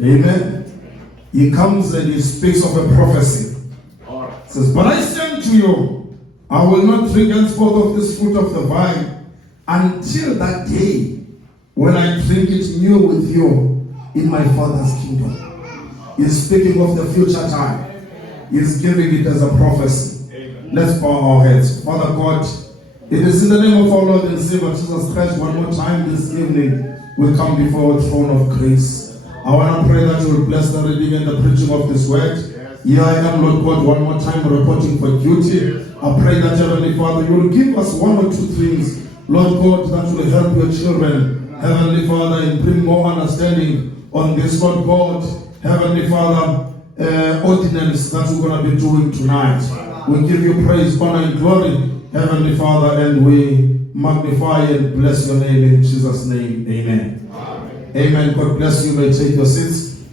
Amen. He comes and he speaks of a prophecy. Says, but I say unto you, I will not drink henceforth of this fruit of the vine until that day when I drink it new with you in my Father's kingdom. He's speaking of the future time. He's giving it as a prophecy. Amen. Let's bow our heads. Father God, it is in the name of our Lord and Savior Jesus Christ one more time this evening we come before the throne of grace. I want to pray that you will bless the reading and the preaching of this word. Here I am, Lord God, one more time reporting for duty. I pray that, Heavenly Father, you will give us one or two things, Lord God, that will help your children, Heavenly Father, and bring more understanding on this, Lord God, Heavenly Father, ordinance that we're going to be doing tonight. We give you praise, honor, and glory, Heavenly Father, and we magnify and bless your name in Jesus' name. Amen. Amen. God bless you. May take your seats.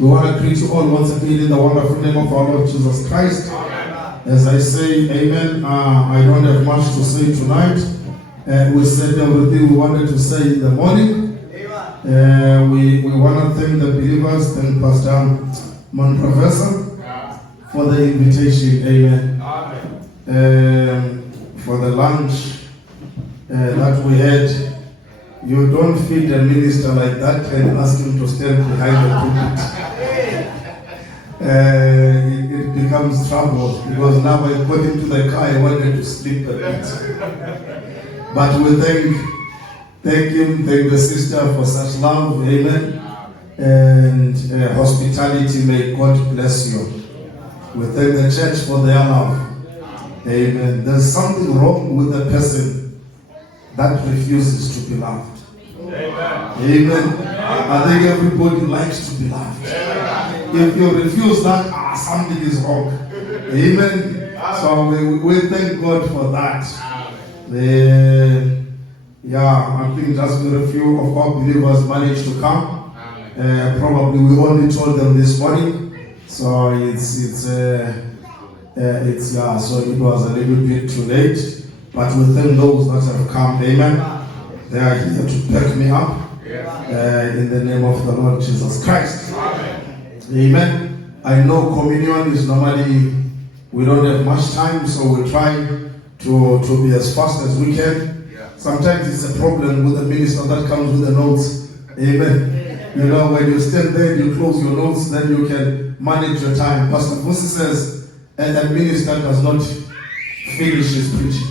We want to greet you all once again in the wonderful name of our Lord Jesus Christ. As I say, amen, I don't have much to say tonight. We said everything we wanted to say in the morning. We want to thank the believers and Pastor Mon Professor for the invitation. Amen. For the lunch that we had. You don't feed a minister like that and ask him to stand behind the pulpit. It becomes trouble because now I got into the car, I wanted to sleep a bit. But we thank him, thank the sister for such love, amen, and hospitality. May God bless you. We thank the church for their love, amen. There's something wrong with a person that refuses to be loved. Amen. I think everybody likes to be loved. If you refuse that, something is wrong. Amen. So we thank God for that. I think just very few of our believers managed to come. Probably we only told them this morning. So so it was a little bit too late. But we thank those that have come. Amen. They are here to back me up in the name of the Lord Jesus Christ. Amen. I know communion is normally, we don't have much time, so we try to be as fast as we can. Sometimes it's a problem with the minister that comes with the notes. Amen. You know, when you stand there, you close your notes, then you can manage your time. Pastor Musi says, and the minister does not finish his preaching.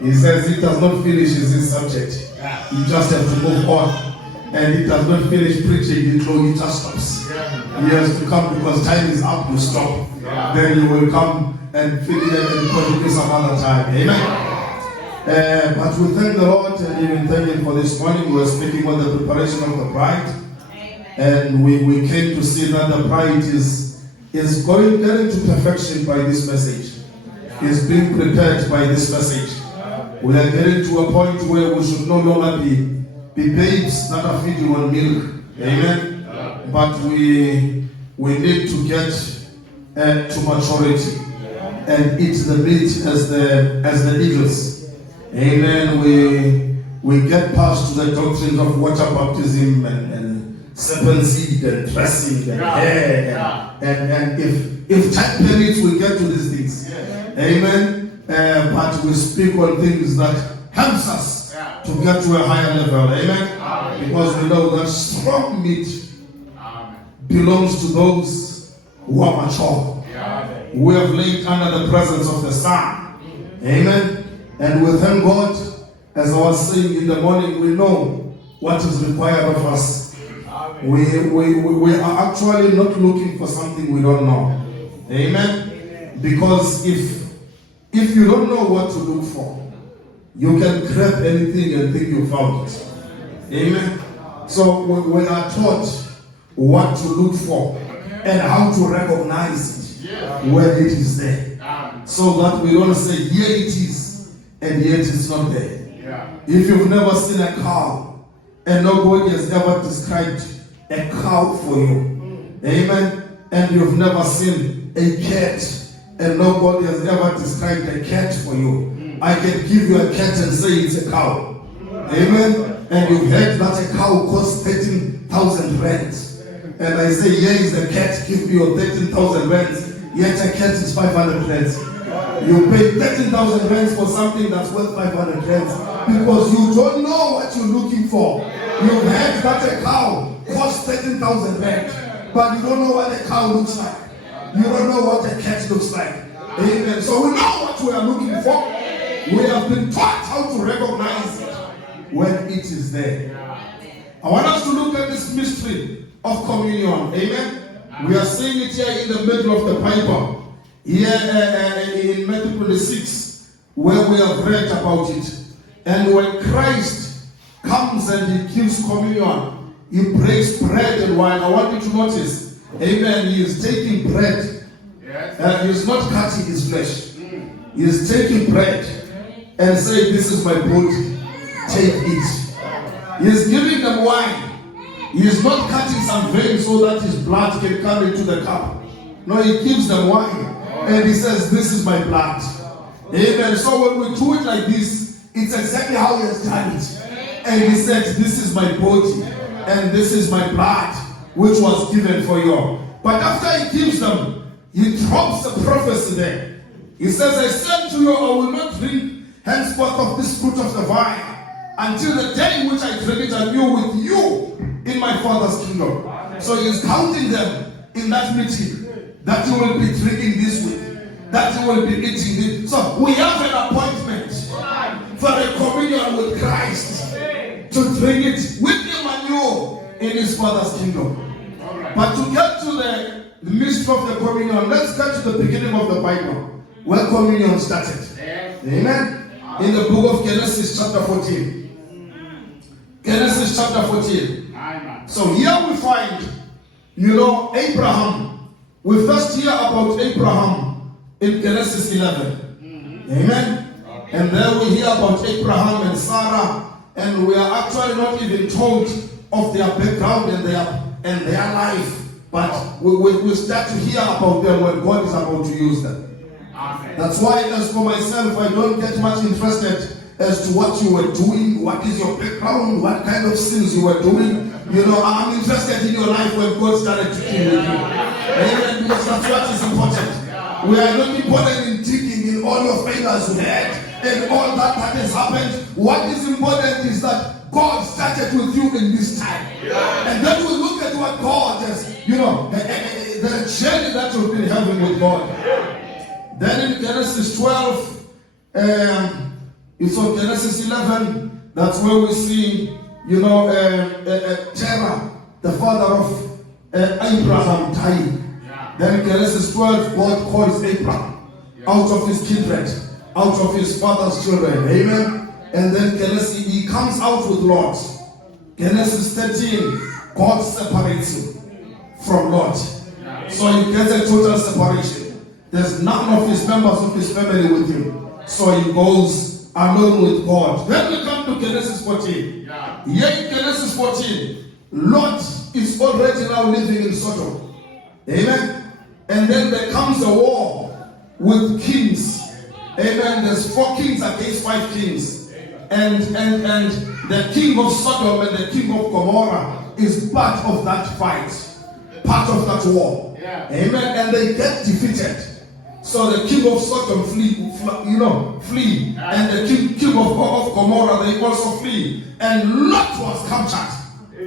He says he does not finish his subject. You just have to move on. And he does not finish preaching, he just stops. He has to come because time is up, you stop. Then you will come and finish and continue some other time. Amen. But we thank the Lord and even thank him for this morning. We are speaking on the preparation of the bride. And we came to see that the bride is getting to perfection by this message. Is being prepared by this message. We are getting to a point where we should no longer be babes that are feeding on milk. Amen. But we need to get to maturity and eat the meat as the eagles. Amen. We get past the doctrines of water baptism and serpent seed and dressing and hair and if time permits we get to these things. Amen. But we speak on things that helps us to get to a higher level. Amen. Because we know that strong meat belongs to those who are mature, who have laid under the presence of the Son. Amen. And we thank God, as I was saying in the morning, we know what is required of us. We are actually not looking for something we don't know. Amen. Because if you don't know what to look for, you can grab anything and think you found it. Amen. So we are taught what to look for and how to recognize it when it is there. So that we don't say, here it is, and yet it's not there. If you've never seen a cow, and nobody has ever described a cow for you, amen, and you've never seen a cat, and nobody has ever described a cat for you, I can give you a cat and say it's a cow. Amen. And you've heard that a cow costs 13,000 13,000 rands. And I say, here is the cat, give me your 13,000 rands. Yet a cat is 500 rands. You pay 13,000 rands for something that's worth 500 rands because you don't know what you're looking for. You've heard that a cow costs 13,000 rands, but you don't know what a cow looks like. You don't know what a cat looks like. Amen. So we know what we are looking for. We have been taught how to recognize it when it is there. I want us to look at this mystery of communion. Amen. We are seeing it here in the middle of the Bible. Here in Matthew 26, where we have read about it. And when Christ comes and he gives communion, he breaks bread and wine. I want you to notice, amen, he is taking bread. And he is not cutting his flesh. He is taking bread and saying, this is my body, take it. He is giving them wine. He is not cutting some veins so that his blood can come into the cup. No, he gives them wine. And he says, this is my blood. Amen. So when we do it like this, it's exactly how he has done it. And he said, this is my body. And this is my blood, which was given for you. But after he gives them, he drops the prophecy there. He says, I said to you, I will not drink henceforth of this fruit of the vine until the day in which I drink it anew with you in my Father's kingdom. So he's counting them in that meeting that you will be drinking this with, that you will be eating this. So we have an appointment for a communion with Christ to drink it with him anew in his Father's kingdom. But to get to the mystery of the communion, let's get to the beginning of the Bible, where communion started. Amen. In the book of Genesis chapter 14. Genesis chapter 14. So here we find, Abraham. We first hear about Abraham in Genesis 11. Amen. And then we hear about Abraham and Sarah, and we are actually not even told of their background and their life. But we start to hear about them when God is about to use them. Amen. That's why, as for myself, I don't get much interested as to what you were doing, what is your background, what kind of sins you were doing. I'm interested in your life when God started to deal with you. Amen. Because that's what is important. We are not important in digging in all your failures you had and all that has happened. What is important is that God started with you in this time. And then we look at what God has, the journey that you've been having with God. Then in Genesis 12, it's on Genesis 11, that's where we see, Terah, the father of Abraham, dying. Then in Genesis 12, God calls Abraham out of his kindred, out of his father's children. Amen. And then Genesis, he comes out with Lot. Genesis 13, God separates him from Lot. So he gets a total separation. There's none of his members of his family with him. So he goes alone with God. Then we come to Genesis 14. Here in Genesis 14, Lot is already now living in Sodom. Amen. And then there comes a war with kings. Amen. There's 4 kings against 5 kings. And the king of Sodom and the king of Gomorrah is part of that fight. Part of that war. Amen. And they get defeated. So the king of Sodom flee. And the king of Gomorrah, they also flee. And Lot was captured.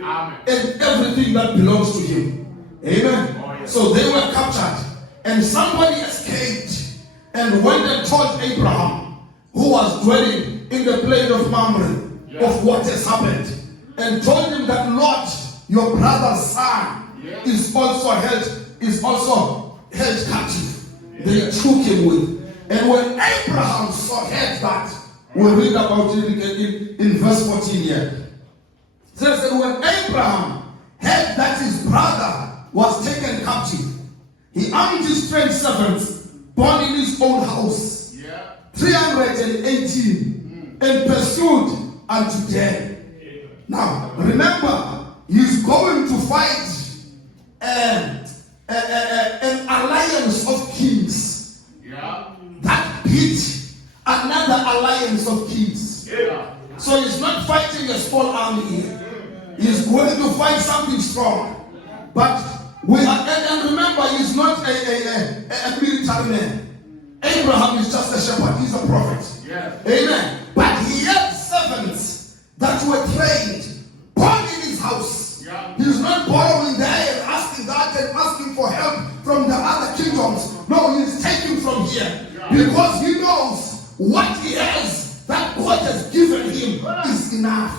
Amen. And everything that belongs to him. Amen. So they were captured. And somebody escaped and went and told Abraham, who was dwelling in the plain of Mamre, of what has happened. And told him that Lot, your brother's son, is also held captive. They took him with. And when Abraham heard that, we read about it in verse 14 here. It says that when Abraham heard that his brother was taken captive, he armed his strange servants born in his own house, 318, and pursued unto death. Now, remember, he's going to fight an alliance of kings. That beat another alliance of kings. So he's not fighting a small army here. He's going to find something strong. But we are, and remember, he's not a military man. Abraham is just a shepherd. He's a prophet. Yes. Amen. But he had servants that were trained, born in his house. Yeah. He's not borrowing there and asking God and asking for help from the other kingdoms. No, he's taking from here. Yeah. Because he knows what he has, that God has given him, is enough.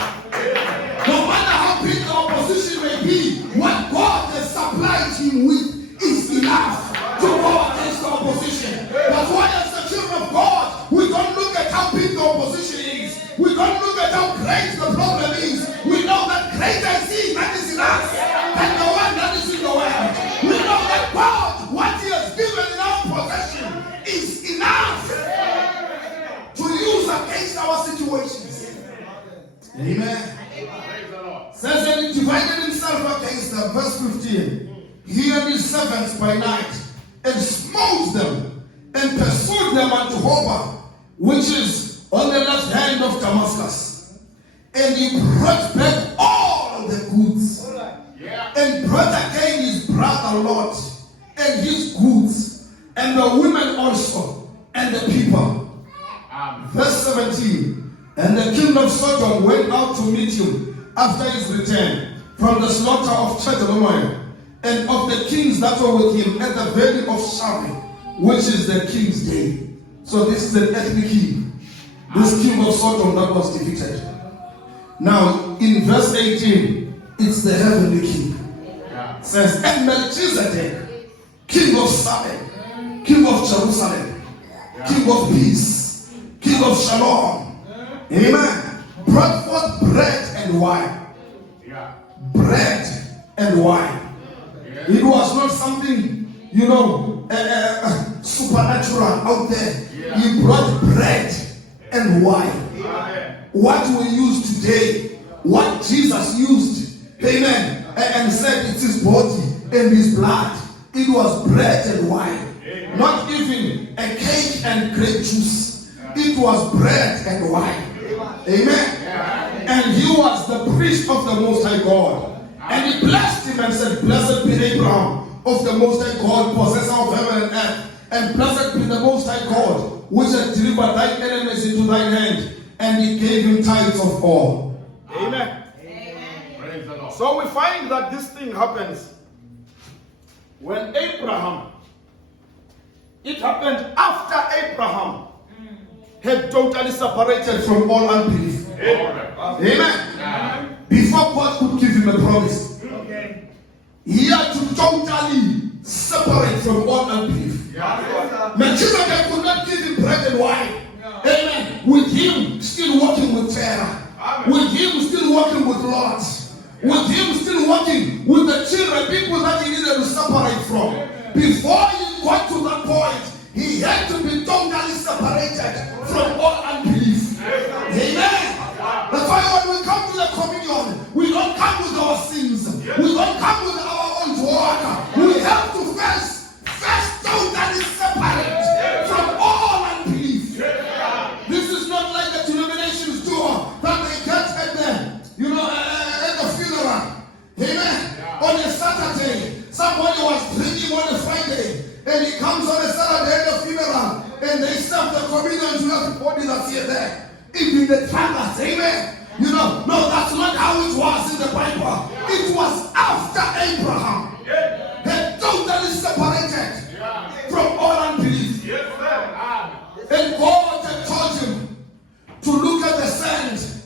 No matter how big the opposition may be, what God has supplied him with is enough to go against the opposition. That's why as the children of God, we don't look at how big the opposition is. We don't look at how great the problem is. We know that greater is he that is in us than the one that is in the world. We know that God, what he has given in our possession, is enough to use against our situations. Amen. Says that he divided himself against them. Verse 15. He and his servants by night, and smote them, and pursued them unto Hobah, which is on the left hand of Damascus. And he brought back all the goods, and brought again his brother Lot, and his goods, and the women also, and the people. Verse 17. And the king of Sodom went out to meet him after his return from the slaughter of Chedorlaomer, and of the kings that were with him at the valley of Shari, which is the king's day. So this is an ethnic king. This king of Sodom that was defeated. Now in verse 18, it's the heavenly king. It says, and Melchizedek, king of Salem, king of Jerusalem, king of peace, king of shalom. Amen. Brought forth bread and wine. Bread and wine. It was not something, supernatural out there. He brought bread and wine. What we use today, what Jesus used, amen, and said it's his body and his blood. It was bread and wine. Not even a cake and grape juice. It was bread and wine. Amen. And he was the priest of the Most High God. And he blessed him and said, blessed be Abraham of the Most High God, possessor of heaven and earth. And blessed be the Most High God, which has delivered thine enemies into thine hand. And he gave him tithes of all. Amen. Amen. So we find that this thing happens when Abraham, it happened after Abraham had totally separated from all unbelief. Amen. Before God could give him a promise, he had to totally separate from all unbelief. Melchizedek could not give him bread and wine. Amen. With him still walking with Terah. With him still walking with Lot. With him still walking with the children, people that he needed to separate from. Before he got to that point, he had to be totally separated from all unbelief. Amen. That's why when we come to the communion, we don't come with our sins. We don't come with our own work. We have to first totally separate from all unbelief. This is not like the denominations do that they get at the funeral. Amen. On a Saturday, somebody was drinking on a Friday, and he comes on a Saturday at the funeral, and they serve the communion to everybody that's here there. Even the travelers, amen. No, that's not how it was in the Bible. It was after Abraham had totally separated from all unbelief. And God had told him to look at the sand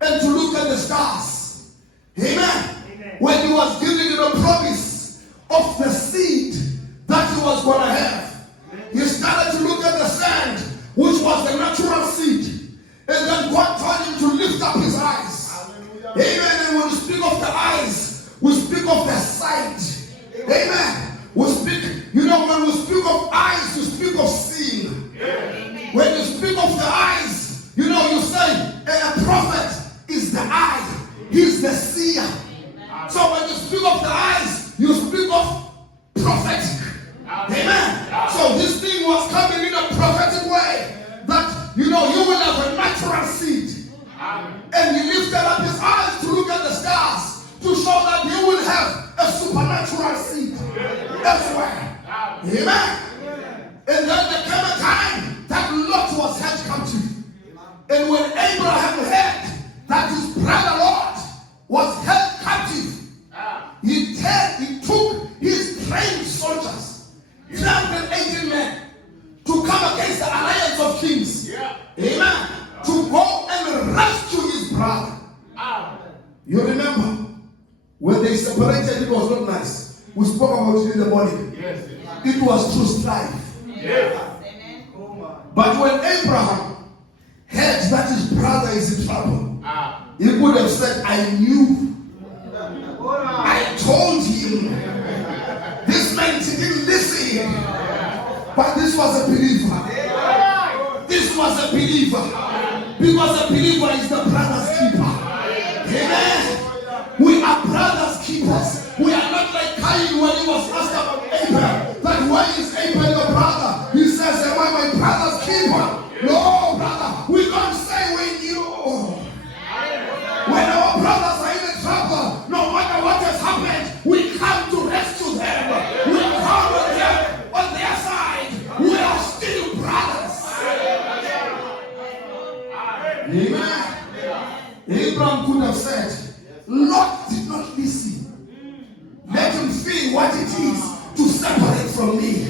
and to look at the stars. Amen. When he was giving him a promise of the seed that he was going to have, he started to look at the sand, which was the natural seed. And then God told him to lift up his eyes. Amen. And when we speak of the eyes, we speak of the sight. Amen. We speak, when we speak of eyes, we speak of seeing. When you speak of the eyes, you say a prophet is the eye. He's the seer. So when you speak of the eyes, you speak of prophetic. Amen. So this thing was coming in a prophetic way. That you will have a natural seed. And he lifted up his eyes to look at the stars. have a supernatural seed everywhere. Amen. And then there came a time that Lot was held captive. And when Abraham heard that his brother Lot was held captive, he took his trained soldiers, 318 men, to come against the alliance of kings. Amen. To go and rescue his brother. You remember, when they separated, it was not nice. We spoke about it in the morning. It was through strife. But when Abraham heard that his brother is in trouble, he could have said, I knew. I told him. This man didn't listen. But this was a believer. This was a believer. Because a believer is the brother's keeper. Amen. We are brothers keepers. We are not like Cain when he was asked about Abel. That why is Abel your brother? He says, am I my brother's keeper? No, brother. We don't say we knew. When our brothers are in trouble, no matter what has happened, we come to rescue them. We come on their side. We are still brothers. Amen. Abraham could have said, Lot did not listen. Let him feel what it is to separate from me.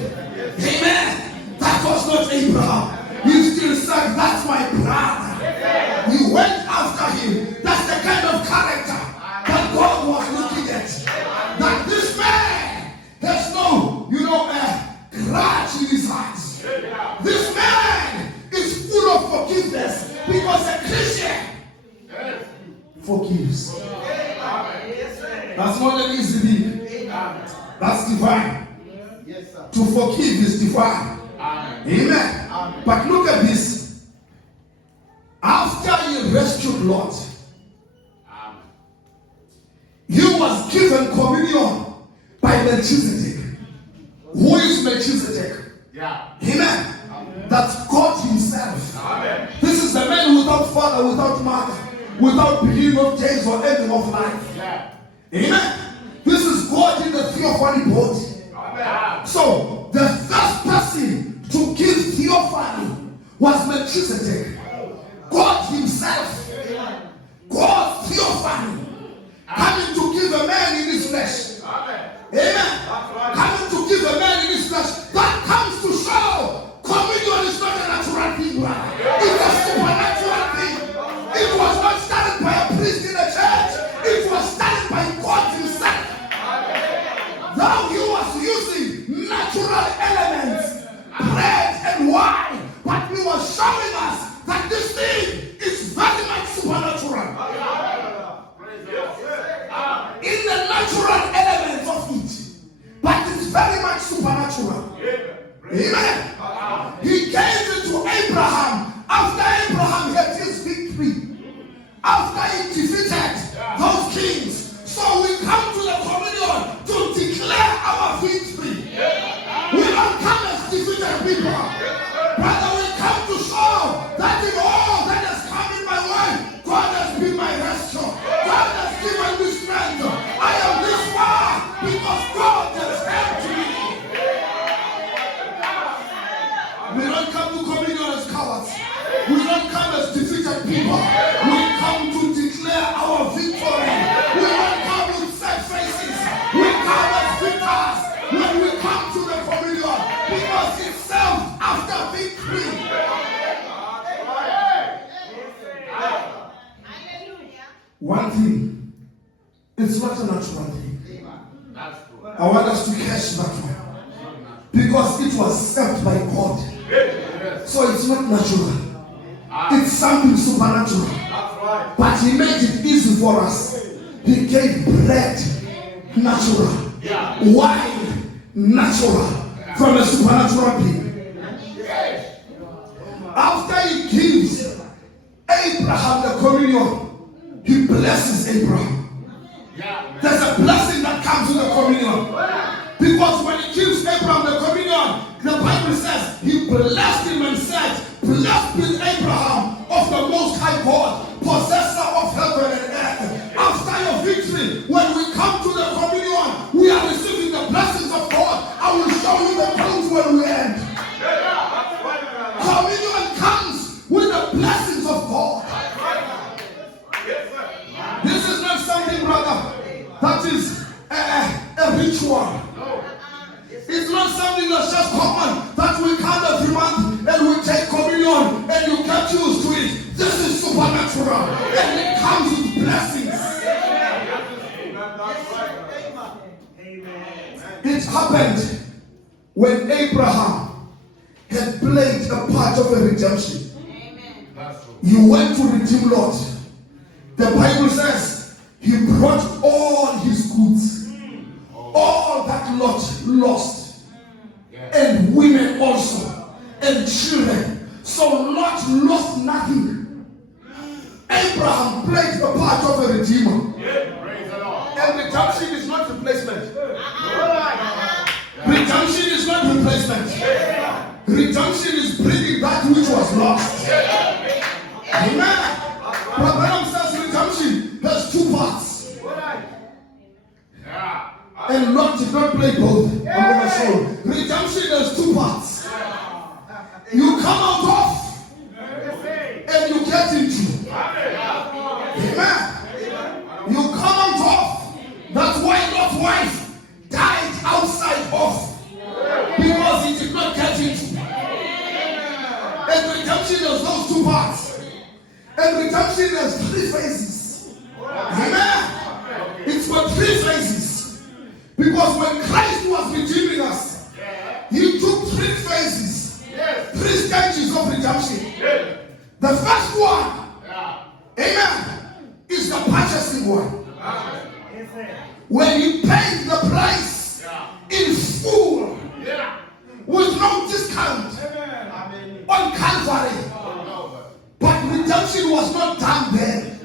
Amen. That was not Abraham. He still said, that's my brother. He went after him. That's the kind of character that God was looking at. That this man has no, grudge in his heart. This man is full of forgiveness because a Christian forgives. That's not an easy thing. That's divine. To forgive is divine. Amen. But look at this. After he rescued Lot, he was given communion by Melchizedek. Who is Melchizedek? Amen. That's God himself. This is the man without father, without mother, without beginning of days or ending of life. Amen. This is God in the theophany body. So the first person to give theophany was Melchizedek. God himself. God theophany. Coming to give a man in his flesh. Amen. Coming to give a man in his flesh. That comes to show communion is not a natural thing. It's a supernatural thing. It was not started by a priest in a church. It was started by God himself. Though he was using natural elements, bread and wine, but he was showing us that this thing is very much supernatural. In the natural elements of it, but it's very much supernatural. Amen. He gave it to Abraham after Abraham had his victory. After he defeated those kings. So we come to the communion to declare our victory. We don't come as defeated people. Rather, we come to show that in all that has come in my way, God has been my rescue. God has given me strength. I am this far because God has helped me. We don't come to communion as cowards. We don't come as defeated people. We come to declare our victory. We don't come with sad faces. We come as victors when we come to the communion because it's self after victory. One thing, it's not a natural thing. I want us to catch that one because it was set by God. So it's not natural. It's something supernatural. But he made it easy for us. He gave bread natural, wine natural, from a supernatural being. After he gives Abraham the communion, he blesses Abraham. There's a blessing that comes with the communion. Because when he gives Abraham the communion, the Bible says he blessed him and said, blessed be Abraham of the Most High God, possessor of heaven and earth. After your victory, when we come to the communion, ritual. It's not something that's just common that we come every month and we take communion and you get used to it. This is supernatural and it comes with blessings. It happened when Abraham had played a part of a redemption. He went to redeem Lot. The Bible says he brought all his goods, all that Lot lost, and women also, and children. So Lot lost nothing. Abraham played the part of a redeemer. And redemption is not replacement. Redemption is not replacement. Redemption is bringing that which was lost. Amen. But Branham says redemption has two parts. And Lot did not play both. I'm going to show you. Redemption has two parts. You come out of and you get into. Amen. You come out of. That's why Lot's wife died outside of. Because he did not get into. And redemption has those two parts. And redemption has three phases. Amen. It's for three phases. Because when Christ was redeeming us, he took three phases, three stages of redemption. The first one, amen, is the purchasing one. When he paid the price in full, with no discount on Calvary. But redemption was not done then.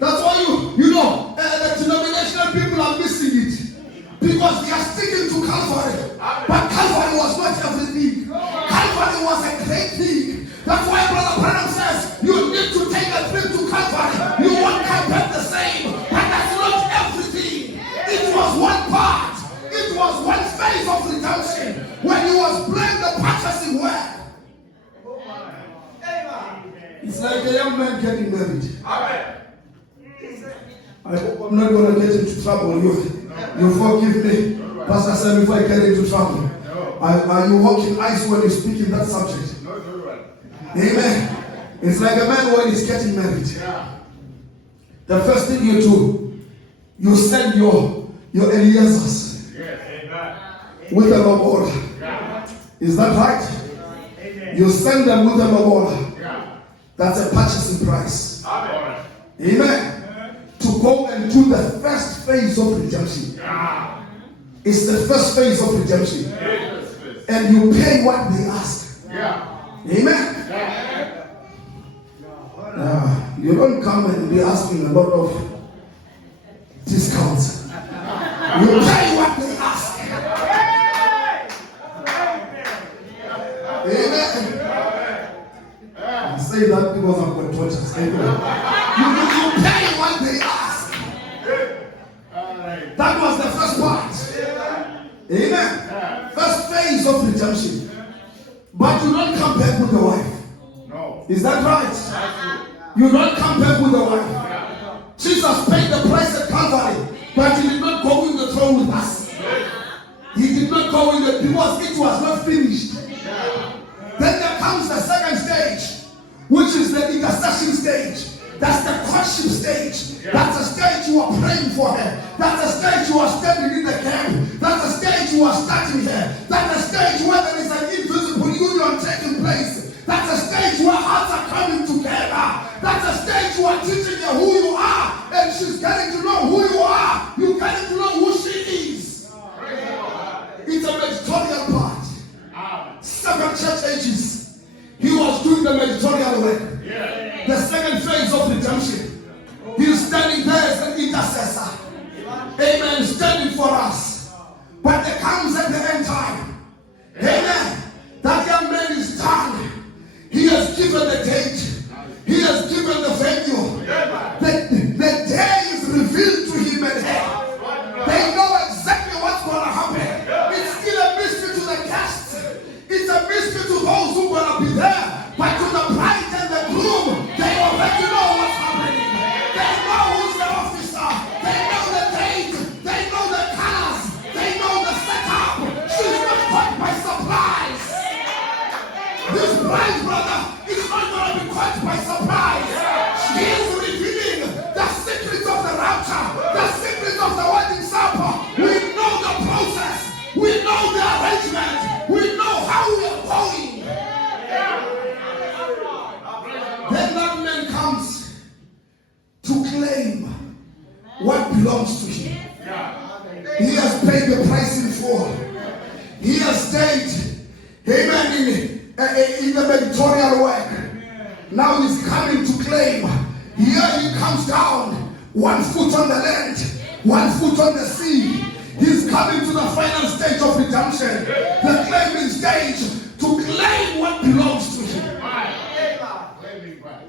That's why the denominational people are missing it. Because they are sticking to Calvary. But Calvary was not everything. Calvary was a great thing. That's why Brother Branham says you need to take a trip to Calvary. You won't come back the same. But that's not everything. It was one part. It was one phase of redemption. When he was playing the purchasing work. It's like a young man getting married. I hope I'm not going to get into trouble. You forgive me. Pastor said if I get into trouble. Are you walking eyes when you speak in that subject? Amen. It's like a man when he's getting married. The first thing you do, you send your Eliezers with a lobola. Is that right? You send them with a lobola. That's a purchasing price. Amen. To go and do the first phase of redemption. It's the first phase of redemption. And you pay what they ask. Amen. You don't come and be asking a lot of discounts. You pay what they ask. Amen. I say that because I've got daughters. You pay what they ask. That was the first part. Amen. First phase of redemption. But you don't come back with the wife. No. Is that right? You don't come back with the wife. Jesus paid the price at Calvary, but he did not go in the throne with us. He did not go in the because it was not finished. Then there comes the second stage, which is the intercession stage. That's the courtship stage. That's the stage you are praying for her. That's the stage you are standing in the camp. That's the stage you are starting her. That's the stage where there is an invisible union taking place. That's the stage where hearts are coming together. That's the stage you are teaching her who you are. And she's getting to know who you are. You're getting to know who she is. It's a magisterial part. 7 church ages. He was doing the magisterial work. The second phase of redemption. He's standing there as an intercessor. Amen. Standing for us. But there comes at the end time. Amen. That young man is done. He has given the date. He has given the venue. The day is revealed to him and her. They know exactly what's going to happen. It's still a mystery to the guests. It's a mystery to those who are going to be there. But to the bride and the groom, they already know what's happening. They know who's the officer. They know the date. They know the color. He has paid the price in full. He has stayed, amen, in the mediatorial work. Now he's coming to claim. Here he comes down, 1 foot on the land, 1 foot on the sea. He's coming to the final stage of redemption, the claiming stage, to claim what belongs to him.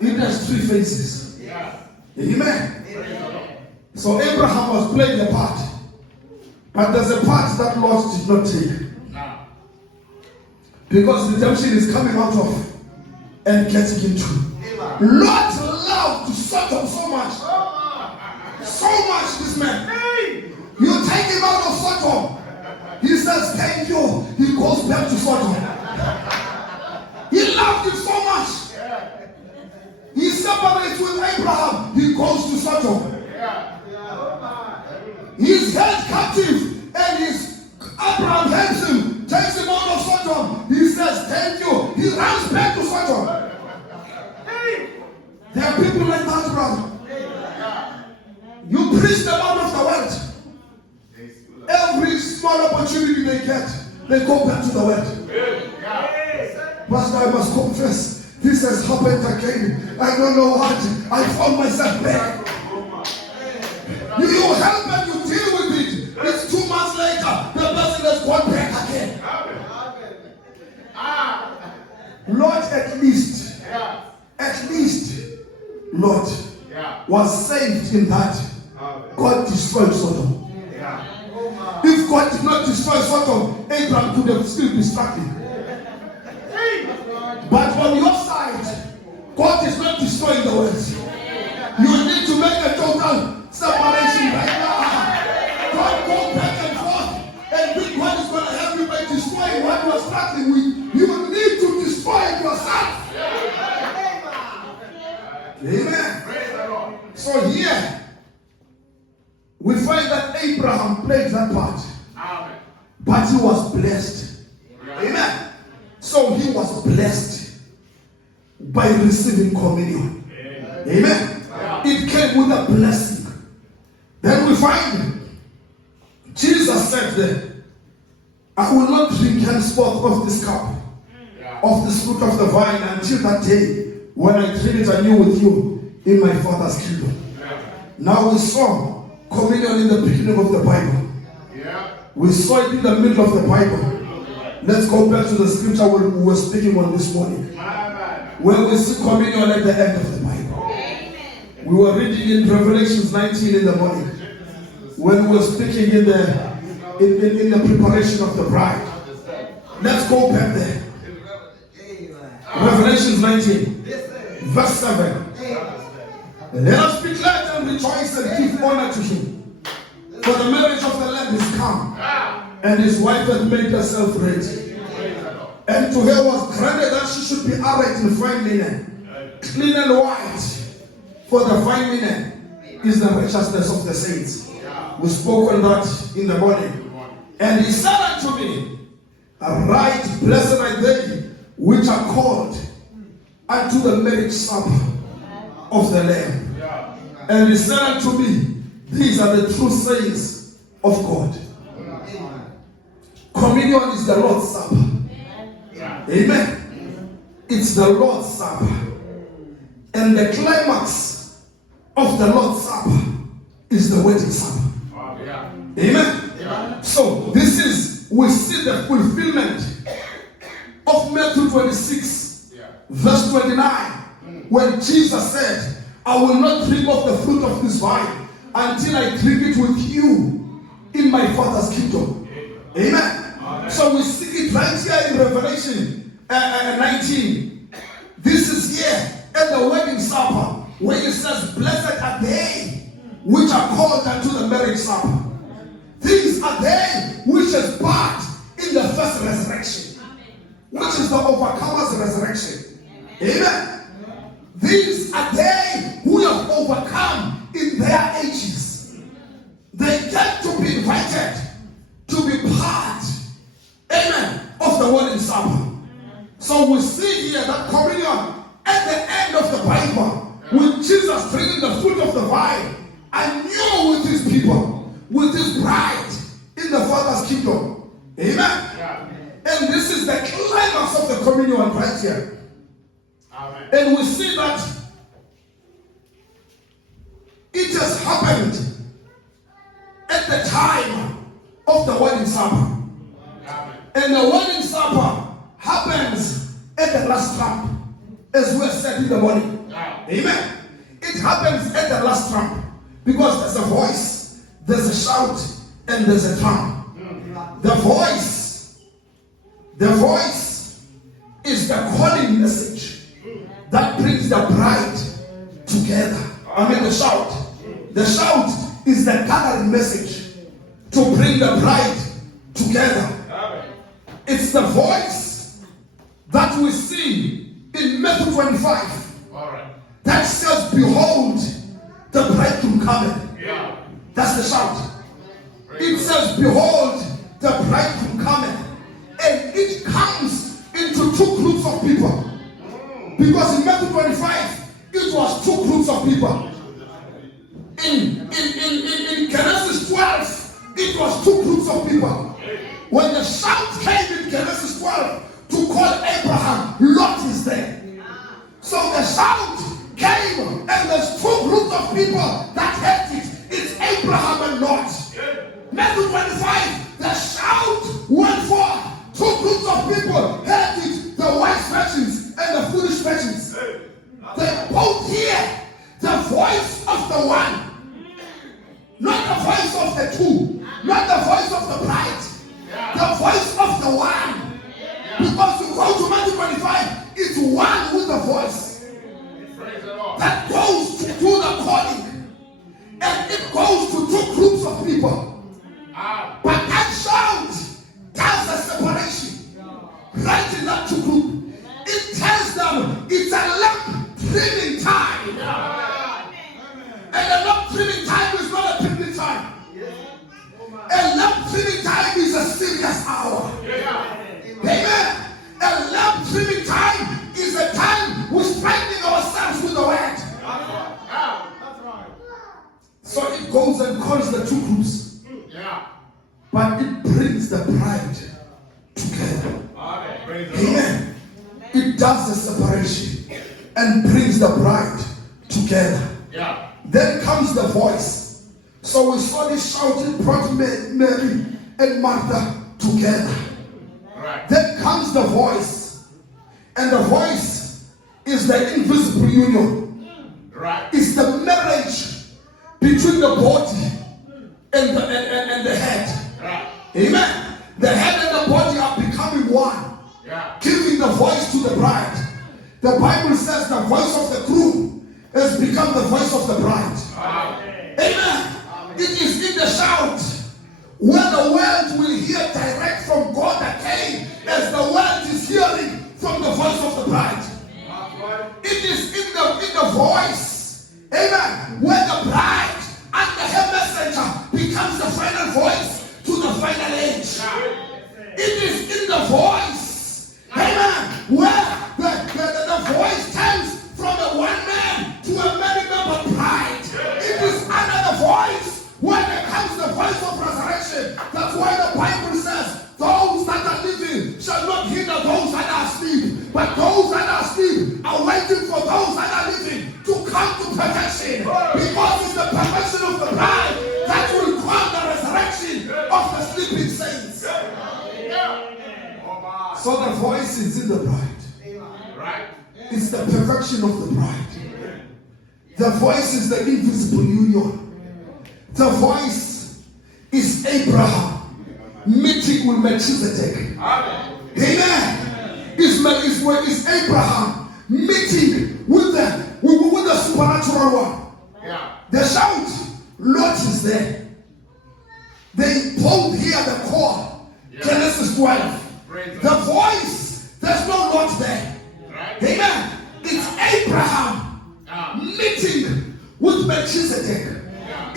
It has 3 phases. Amen. So Abraham was playing a part, but there's a part that Lot did not take. Because redemption is coming out of and getting into. Lot loved Sodom so much. So much, this man. You take him out of Sodom. He says, thank you. He goes back to Sodom. He loved it so much. He separates with Abraham. He goes to Sodom. He's held captive and Abraham helps him, takes him out of Sodom. He says, thank you. He runs back to Sodom. There are people like that, brother. You preach them out of the world. Every small opportunity they get, they go back to the world. Pastor, I must confess, this has happened again. I don't know what. I found myself back. You help and you deal with it. It's 2 months later, the person has gone back again. Lord, at least, Lord was saved in that God destroyed Sodom. If God did not destroy Sodom, Abraham could have still been struggling. But on your side, God is not destroying the world. You need to make a total separation right now. God go back and forth and think what is going to help you by destroying what you are struggling with. You need to destroy it yourself. Amen. So here we find that Abraham played that part. But he was blessed. Amen. So he was blessed by receiving communion. Amen. It came with a blessing. Then we find Jesus said there, I will not drink henceforth of this cup, of this fruit of the vine, until that day when I drink it anew with you in my Father's kingdom. Now we saw communion in the beginning of the Bible. We saw it in the middle of the Bible. Let's go back to the scripture we were speaking on this morning, where we see communion at the end of the Bible. We were reading in Revelation 19 in the morning, when we were speaking in the preparation of the bride. Let's go back there. Revelation 19, verse 7. Let us be glad and rejoice and give honor to him, for the marriage of the Lamb is come, and his wife hath made herself ready. And to her was granted that she should be arrayed in fine linen, clean and white, for the fine linen is the righteousness of the saints. We spoke on that in the morning. And he said unto me, right, blessed are they which are called unto the marriage supper of the Lamb. And he said unto me, these are the true sayings of God. Communion is the Lord's Supper. Amen. It's the Lord's Supper. And the climax of the Lord's Supper is the wedding supper. Amen. So this is, we see the fulfillment of Matthew 26, verse 29, when Jesus said, I will not drink of the fruit of this vine until I drink it with you in my Father's kingdom. Amen. So we see it right here in Revelation 19. This is here at the wedding supper, where it says, blessed are they which are called unto the marriage supper. These are they which is part in the first resurrection, which is the overcomer's resurrection. Amen. These are they who have overcome in their ages. They get to be invited to be part, amen, of the wedding supper. So we see here that communion at the end of the Bible, with Jesus drinking the fruit of the vine, and knew with his people, with his bride in the Father's kingdom. Amen. Yeah. And this is the climax of the communion right here. Amen. And we see that it has happened at the time of the wedding supper. Amen. And the wedding supper happens at the last trump, as we have said in the morning. Amen. It happens at the last trump because there's a voice, there's a shout, and there's a trump. The voice is the calling message that brings the bride together. I mean the shout. The shout is the gathering message to bring the bride together. It's the voice that we see in Matthew 25. That says, behold, the bridegroom coming. Yeah. That's the shout. It says, behold, the bridegroom coming. And it comes into two groups of people. Because in Matthew 25, it was two groups of people. In Genesis 12, it was two groups of people. When the shout came in Genesis 12 to call Abraham, Lot is there. So the shout came, and there's two groups of people that heard it. It's Abraham and Lot. Matthew 25, the shout went forth. Two groups of people heard it, the wise virgins and the foolish virgins. They both hear the voice of the one, not the voice of the two, not the voice of the bride, the voice of the one. Because you go to Matthew 25, it's one with the voice that goes to do the calling, and it goes to two groups of people. But that shout tells the separation right in that two group. It tells them it's a lamp trimming time, and a lamp trimming time is not a picnic time. A lamp trimming time is a serious hour. Amen. A lamp trimming time is a time we're strengthening ourselves with the word. So it goes and calls the two groups. But it brings the bride together. Amen. It does the separation and brings the bride together. Then comes the voice. So we saw this shouting brought Mary and Martha together. Then comes the voice. And the voice is the invisible union. It's the marriage between the body and the head. Amen. The head and the body are becoming one. Giving the voice to the bride. The Bible says the voice of the groom has become the voice of the bride. Amen. It is in the shout where the world will hear direct from God again, as the world is hearing from the voice of the bride. It is in the voice, amen, where the bride under her messenger becomes the final voice to the final age. It is in the voice, amen, where the voice turns from a one man to a many member bride. It is under the voice when there comes the voice of resurrection. That's why the Bible says, those that are living shall not hinder those that are asleep, but those that are asleep are waiting for those that are living to come to perfection. Because it's the perfection of the bride that will crown the resurrection of the sleeping saints. So the voice is in the bride. It's the perfection of the bride. The voice is the invisible union. The voice is Abraham meeting with Melchizedek. Amen. It's Abraham meeting with the supernatural one. The shout, Lot is there. They both hear the call. Genesis 12. The voice, there's no Lot there. Amen. It's Abraham meeting with Melchizedek.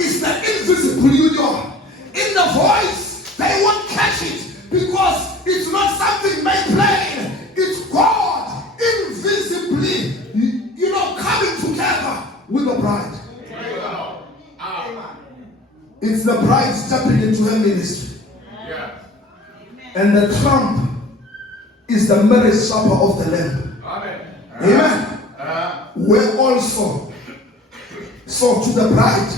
It's the invisible union. In the voice, they won't catch it because it's not something made plain. It's God invisibly, coming together with the bride. It's the bride stepping stepping into her ministry. And the trump is the marriage supper of the Lamb. Amen. Where also, so to the bride,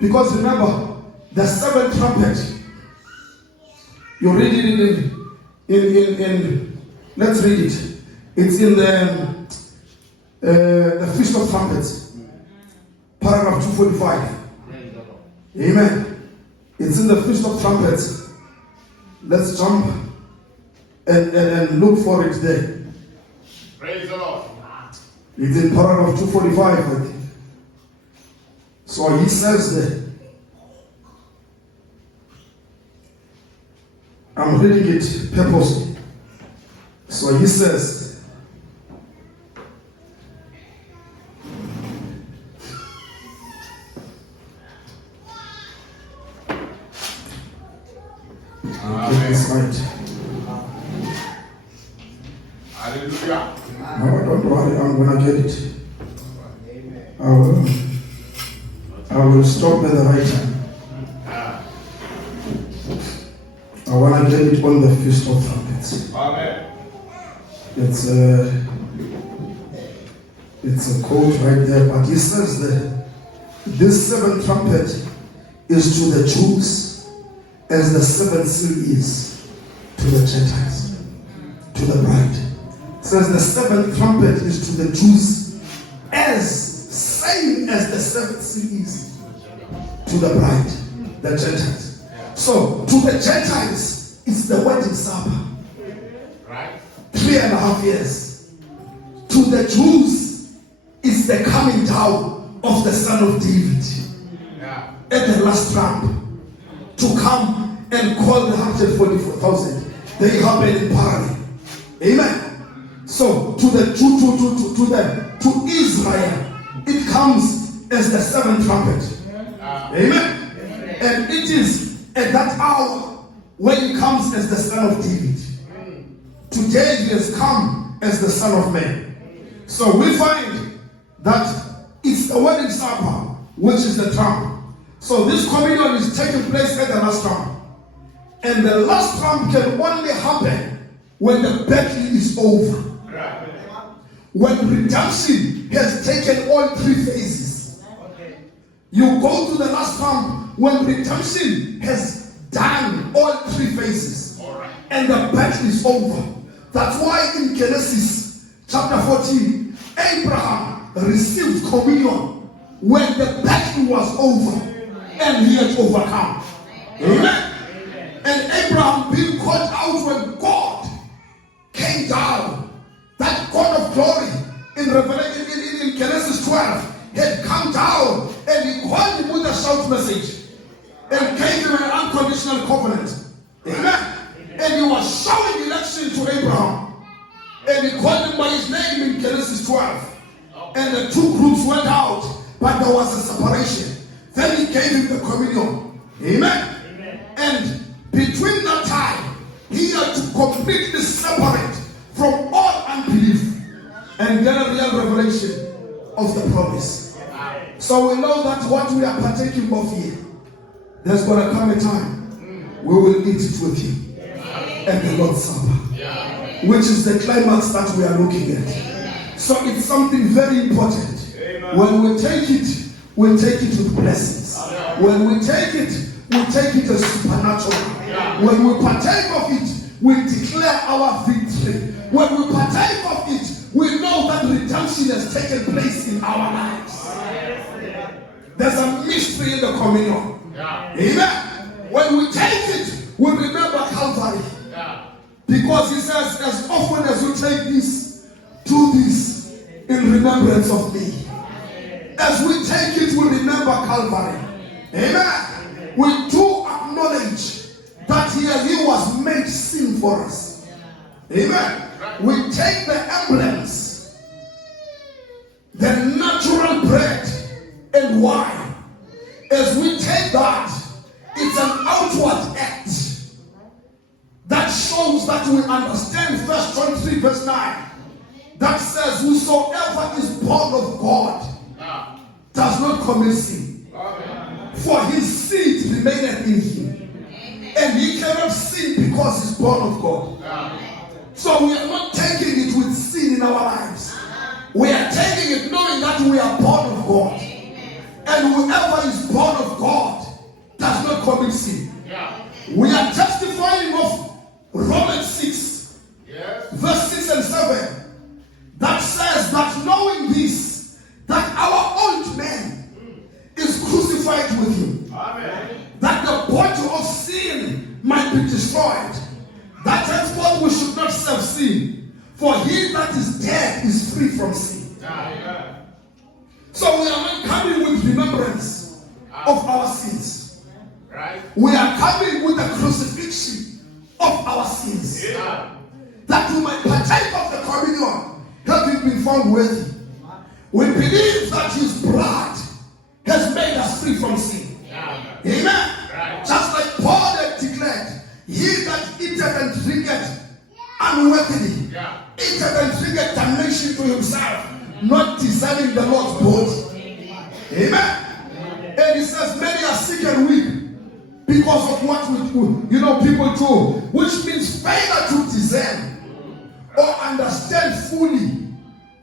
because remember, the seventh trumpet, you read it in let's read it. It's in the Feast of Trumpets, paragraph 245. Amen. It's in the Feast of Trumpets. Let's jump and look for it there. Praise the Lord. It's in paragraph 245, I think. So he says there, I'm reading it purposely. So he says, Amen. Hallelujah. No, don't worry, I'm gonna get it. I will stop at the right time. I wanna get it on the Feast of Trumpets. Amen. It's a quote right there, but he says that this seventh trumpet is to the Jews as the seventh seal is to the Gentiles, to the bride. It says the seventh trumpet is to the Jews as same as the seventh seal is to the bride, the Gentiles. So to the Gentiles, it's the wedding supper. Right. 3.5 years. To the Jews, it's the coming down of the Son of David at the last trump to come and call the 144,000. They happen in parallel. Amen. So to Israel, it comes as the seventh trumpet. Amen. And it is at that hour when he comes as the Son of David. Today he has come as the Son of Man. So we find that it's the wedding supper, which is the trump. So this communion is taking place at the last trump. And the last trump can only happen when the battle is over. When redemption has taken all three phases. You go to the last trump when redemption has done all three phases. And the battle is over. That's why in Genesis chapter 14, Abraham received communion when the battle was over and he had overcome. Amen. And Abraham being called out when God came down, that God of glory in Revelation in Genesis 12 had come down and he called him with a shout message and gave him an unconditional covenant. Amen. And he was showing election to Abraham. And he called him by his name in Genesis 12. And the two groups went out, but there was a separation. Then he gave him the communion. Amen. And between that time, he had to completely separate from all unbelief and get a real revelation of the promise. So we know that what we are partaking of here, there's going to come a time we will eat it with you at the Lord's Supper, which is the climax that we are looking at. So it's something very important. When we take it with blessings. When we take it as supernatural. When we partake of it, we declare our victory. When we partake of it, we know that redemption has taken place in our lives. There's a mystery in the communion. Amen. When we take it, we remember Calvary. Because he says, as often as you take this, do this in remembrance of me. As we take it, we remember Calvary. Amen. We do acknowledge that he was made sin for us. Amen. We take the emblems, the natural bread and wine. As we take that, it's an outward act that shows that we understand 1 John 3 verse 9 that says, whosoever is born of God does not commit sin. For his seed remaineth in him. And he cannot sin because he's born of God. So we are not taking it with sin in our lives. We are taking it knowing that we are born of God. And whoever is born of God does not commit sin. We are testifying of Romans 6, verse 6 and 7, that says that knowing this, that our old man is crucified with him. Amen. That the body of sin might be destroyed. That henceforth we should not serve sin. For he that is dead is free from sin. Amen. So we are not coming with remembrance of our sins. Right. We are coming with the crucifixion of our sins. Yeah. That we might partake of the communion, having been found worthy. We believe that his blood has made us free from sin. Yeah. Amen. Right. Just like Paul had declared, he that eateth and drinketh unworthily, eateth and drinketh damnation to himself, not deserving the Lord's body. Amen. And he says, many are sick and weak because of what people do, which means failure to discern or understand fully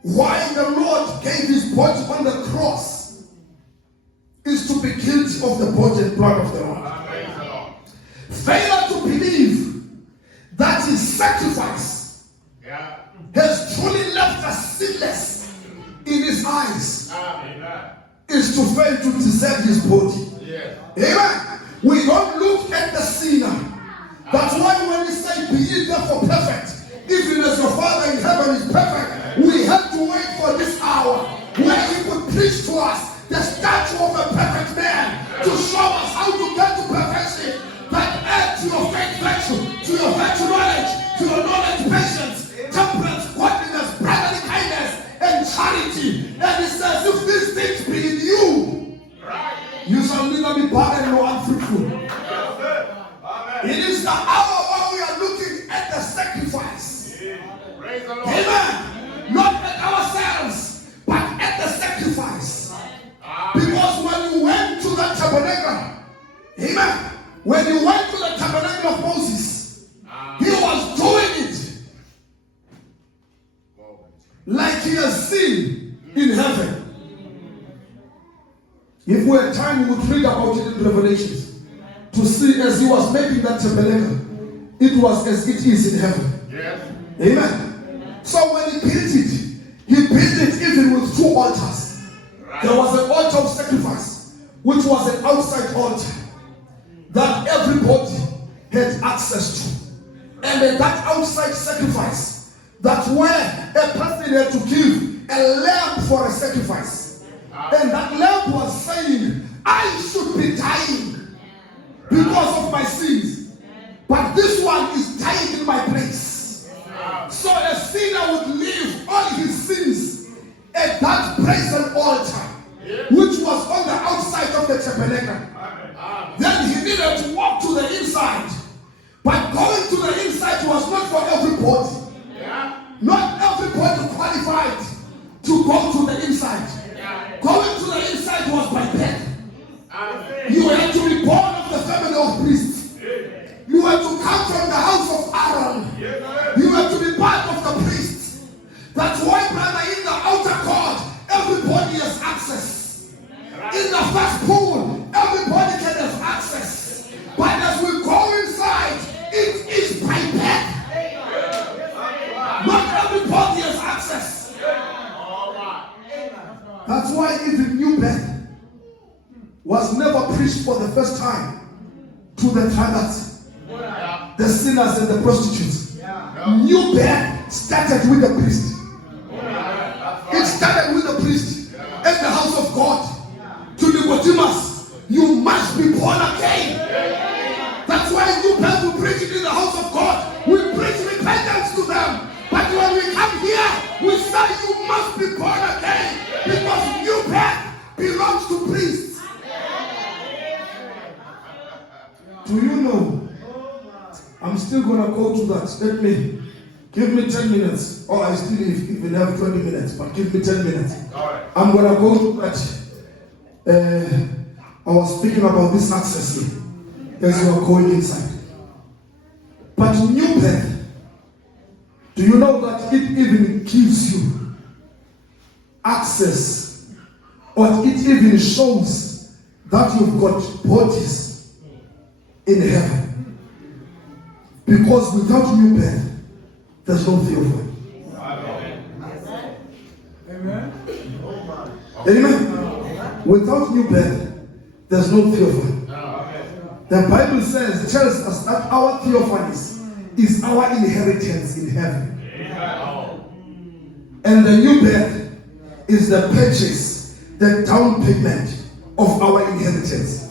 why the Lord gave his body on the cross is to be guilty of the body and blood of the Lord. Failure to believe that his sacrifice has truly left us sinless in his eyes is to fail to deserve his body. Amen. We don't look at the sinner. That's why when we say be ye therefore perfect, even as your Father in heaven is perfect, we have to wait for this hour where he would preach to us the statue of a perfect man to show us how to get to perfection, that add to your faith virtue, to your virtue knowledge, to your knowledge patience, temperance, godliness, brotherly kindness, and charity. And he says, if these things be in you, you shall neither be barren nor unfruitful. It is the hour where we are looking at the sacrifice. Praise the Lord. Amen. Not at ourselves, but at the sacrifice. Because when you went to the tabernacle, amen, when you went to the tabernacle of Moses, he was doing it like he has seen in heaven. If we had time, we would read about it in Revelations to see as he was making that tabernacle, it was as it is in heaven. Yes. Amen. So when he built it even with 2 altars. Right. There was an altar of sacrifice, which was an outside altar that everybody had access to. And then that outside sacrifice, that's where a person had to give a lamb for a sacrifice. And that lamb was saying, I should be dying because of my sins, but this one is dying in my place. So a sinner would leave all his sins at that brazen altar, which was on the outside of the tabernacle. Then he needed to walk to the inside. But going to the inside was not for everybody. Not everybody qualified to go to the inside. Going to the inside was by birth. You had to be born of the family of priests. You had to come from the house of Aaron. You had to be part of the priests. That's why, brother, in the outer court, everybody has access. In the first pool, everybody can have access. But as we go inside, it is by birth. Not everybody has access. That's why even new birth was never preached for the first time to the drunkards, the sinners and the prostitutes. New birth started with the priest. It started with the priest at the house of God. To Nicodemus, you must be born again. That's why new birth we preach it in the house of God. We preach repentance to them. But when we come here, we say you must be born again, because new birth belongs to priests. Do you know? I'm still going to go to that. Give me 10 minutes. Or I still even have 20 minutes, but give me 10 minutes. All right. I'm going to go to that. I was speaking about this access here as you are going inside. But new birth, do you know that it even gives you access, or it even shows that you've got bodies in heaven? Because without new birth, there's no theophany. Amen. Amen. Without new birth, there's no theophany. The Bible tells us that our theophanies is our inheritance in heaven. And the new birth is the purchase, the down payment of our inheritance.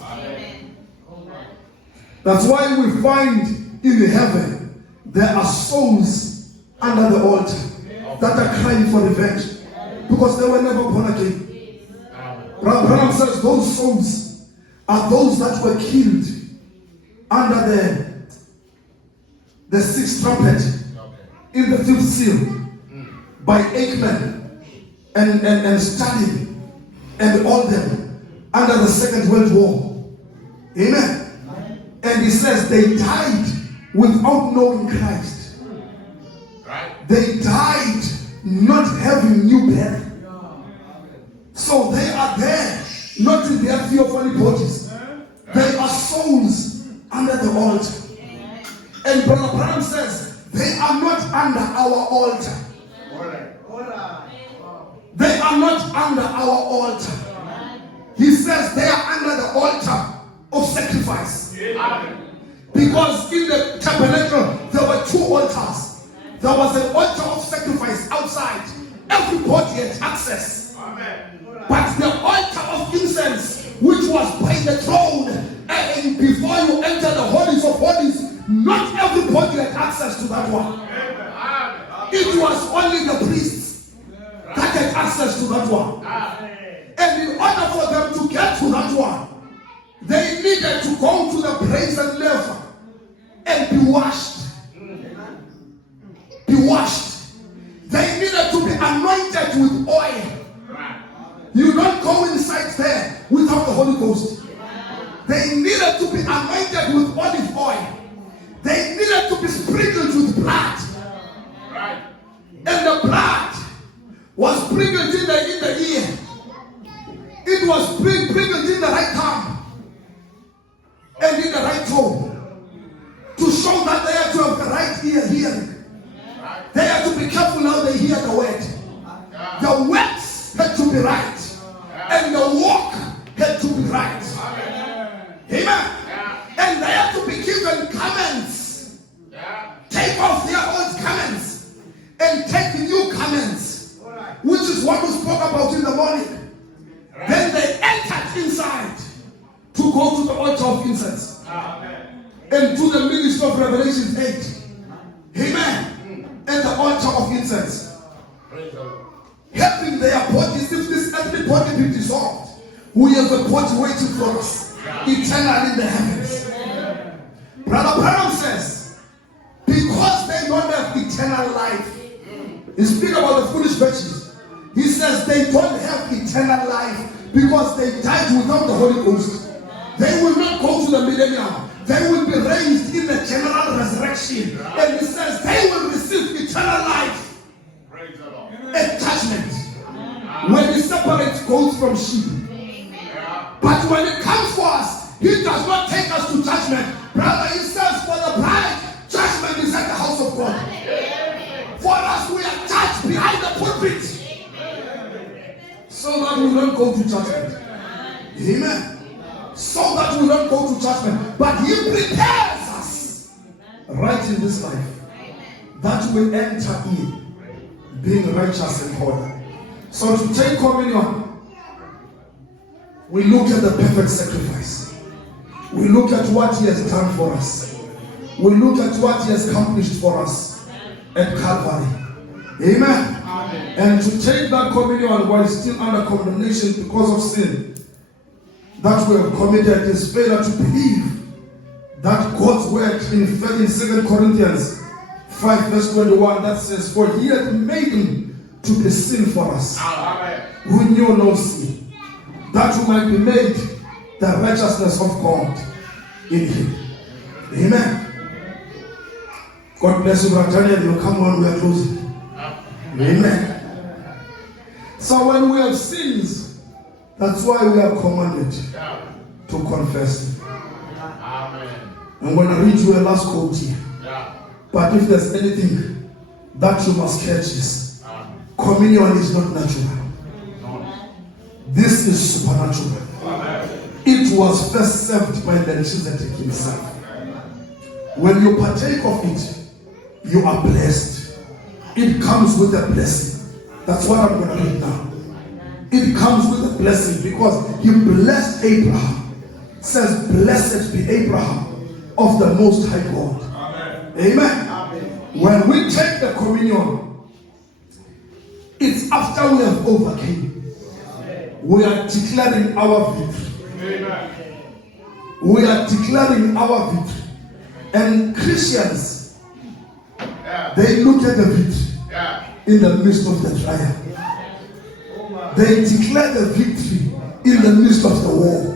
That's why we find in heaven there are souls under the altar that are crying for revenge because they were never born again. Branham says those souls are those that were killed under the sixth trumpet in the fifth seal by Aikman and Stalin and all them under the Second World War. Amen. And he says they died without knowing Christ. They died not having new birth. So they are there, not in their theophany bodies. They are souls under the altar. And Brother Branham says they are not under our altar. They are not under our altar. He says they are under the altar of sacrifice. Because in the tabernacle there were two altars. There was an altar of sacrifice outside. Everybody had access. But the altar of incense, which was by the throne, and before you enter the holies of holies, not everybody had access to that one. It was only the priests that had access to that one. And in order for them to get to that one, they needed to go to the brazen laver and be washed. Be washed. They needed to be anointed with oil. You don't go inside there without the Holy Ghost. They needed to be anointed with olive oil. They needed to be sprinkled with blood. And the blood was sprinkled in the ear. It was sprinkled in the right arm and in the right toe to show that they had to have the right ear hearing. They had to be careful how they hear the word. The words had to be right. And the walk had to be right. Amen. And they had to be given garments. Take off their old garments and take new garments, which is what we spoke about in the morning. Then they entered inside to go to the altar of incense and to the ministry of Revelation 8. Amen. And the altar of incense. Helping their bodies. If this earthly body be dissolved, we have a body waiting for us eternal in the heavens. Brother Branham says, because they don't have eternal life. He speaks about the foolish virgins. He says they don't have eternal life because they died without the Holy Ghost. They will not go to the millennium. They will be raised in the general resurrection. And he says they will receive eternal life. A judgment when he separates goats from sheep. But when it comes for us, he does not take us to judgment. Brother, he says for the bride, judgment is at the house of God. For us, we are judged behind the pulpit, so that we don't go to judgment. Amen. So that we don't go to judgment. But he prepares us right in this life that we enter in being righteous and holy. So to take communion, we look at the perfect sacrifice. We look at what he has done for us. We look at what he has accomplished for us at Calvary. Amen. And to take that communion while still under condemnation because of sin that we have committed is failure to believe that God's word in 2 Corinthians 5 verse 21 that says, for he hath made him to be sin for us, who knew no sin, that we might be made the righteousness of God in him. Amen. God bless you, Brother Daniel. You come on, we are closing. Amen. So when we have sins, that's why we are commanded to confess. Amen. I'm going to read you a last quote here. But if there's anything that you must catch is, communion is not natural. This is supernatural. It was first served by the Melchizedek himself. When you partake of it, you are blessed. It comes with a blessing. That's what I'm going to read now. It comes with a blessing because he blessed Abraham. It says, blessed be Abraham of the Most High God. Amen. When we take the communion, it's after we have overcome. We are declaring our victory. We are declaring our victory. And Christians, they look at the victory in the midst of the trial. They declare the victory in the midst of the war.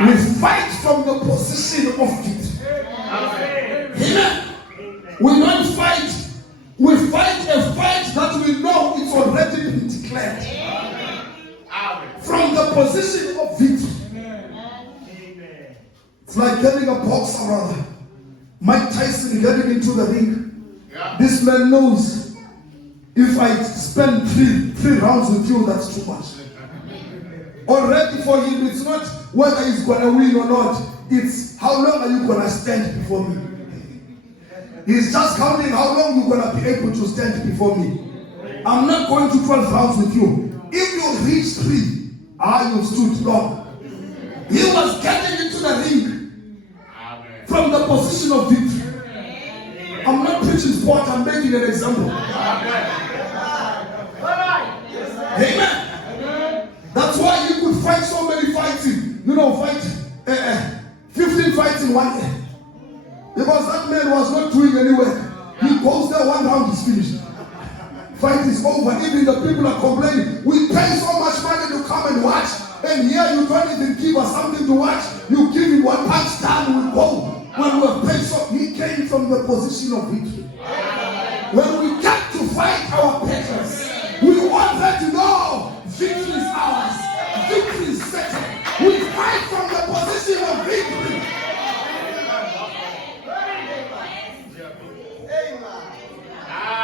We fight from the position of victory. Amen. We don't fight. We fight a fight that we know it's already been declared. From the position of victory. It's like getting a boxer, brother. Mike Tyson getting into the ring. This man knows if I spend three rounds with you, that's too much. Already for him, it's not whether he's going to win or not. It's how long are you going to stand before me? He's just counting how long you're going to be able to stand before me. I'm not going to 12 rounds with you. If you reach 3, you stood long. He was getting into the ring from the position of victory. I'm not preaching sport, I'm making an example. Amen. That's why you could fight so many fights in, 15 fights in 1 year. Because that man was not doing any work. He goes there, 1 round is finished. Fight is over. Even the people are complaining. We pay so much money to come and watch. And here you don't even give us something to watch. You give him 1 punch down, we go. When we have paid so, he came from the position of victory. When we get to fight our battles, we want them to know victory is ours. Victory is settled. We fight from the position of victory.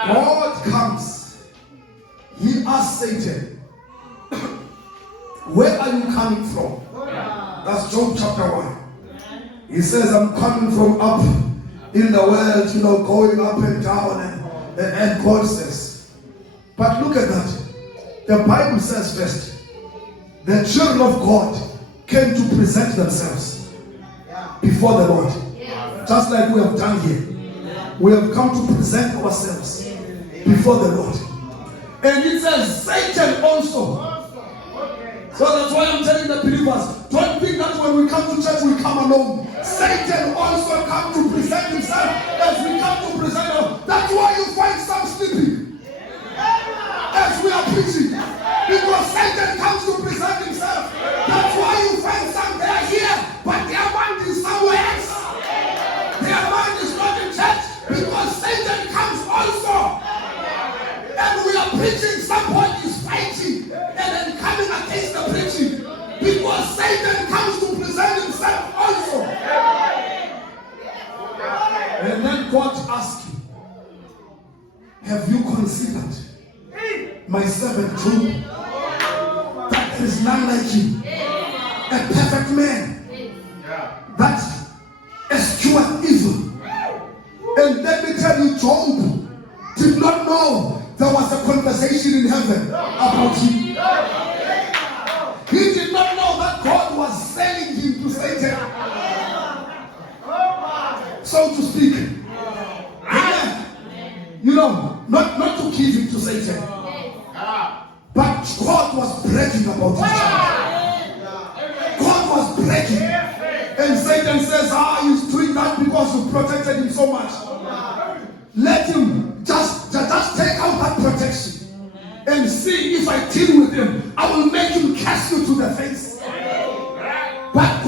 God comes. He asked Satan, where are you coming from? That's Job chapter 1. He says, I'm coming from up in the world, going up and down. And God says, but look at that. The Bible says first, the children of God came to present themselves before the Lord. Just like we have done here. We have come to present ourselves before the Lord. And it says, Satan also. So that's why I'm telling the believers, don't think that when we come to church, we come alone. Satan also comes to present himself as we come to present him. That's why you find some sleeping as we are preaching. Because Satan comes to present himself. That's why you find some, they are here, but their mind is somewhere else. Their mind is not in church because Satan comes also. And we are preaching, somebody is fighting and then coming against the preaching because Satan comes to present himself also. And then God asks you, have you considered my servant Job? That there is none like him, a perfect man that escheweth evil. And let me tell you, Job did not know there was a conversation in heaven about him. He did not know that God was selling him to Satan, so to speak. Not to give him to Satan, but God was bragging about him. God was bragging. And Satan says, he's doing that because you protected him so much. Let him just take out that protection and see if I deal with him, I will make him cast you to the face. But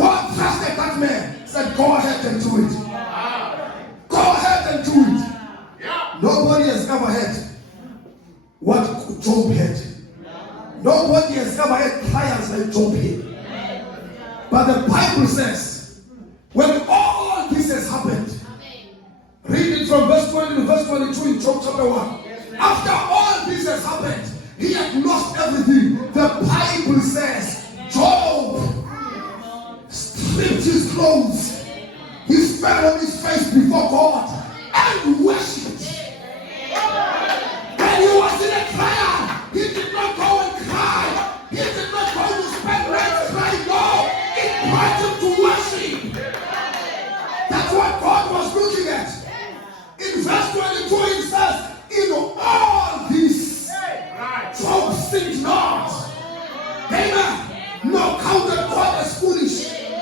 Job had. Nobody has ever had trials like Job had. But the Bible says, when all this has happened, read it from verse 20 to verse 22 in Job chapter 1. After all this has happened, he had lost everything. The Bible says, Job stripped his clothes. He fell on his face before God and worshipped. When he was in a trial, he did not go and cry. He did not go to spend nights crying. No, it brought him to worship. That's what God was looking at. In verse 22 it says, in all this, Job sinned not. Amen. Nor counted God as foolish. In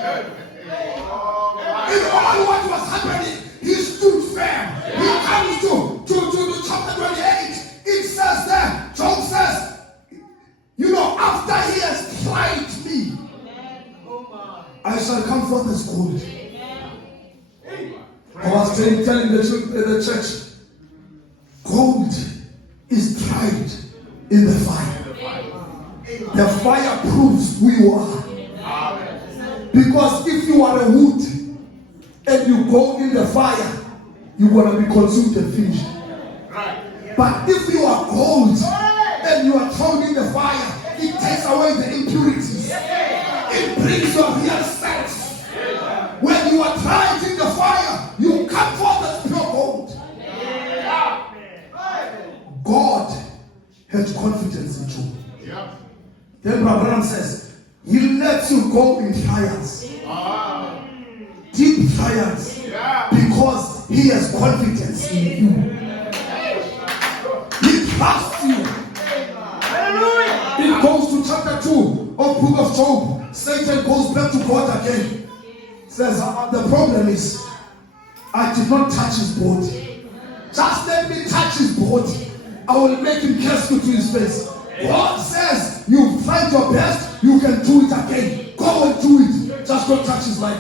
all what was happening, he stood firm. He comes to chapter 28. It says there, Job says, after he has tried me, I shall come forth as gold. I was telling the church, gold is tried in the fire. The fire proves who you are. Because if you are a wood and you go in the fire, you're going to be consumed and finished. But if you are gold and you are thrown in the fire, it takes away the impurities. It brings your real self. When you are tried in the fire, you come forth as pure gold. God had confidence in you. Then Abraham says, he lets you go in trials. Deep trials. Because he has confidence in you. He trusts you. It goes to chapter 2 of book of Job. Satan goes back to God again. Says, the problem is, I did not touch his body. Just let me touch his body. I will make him curse you to his face. God says, you've tried your best, you can do it again. Go and do it. Just don't touch his life.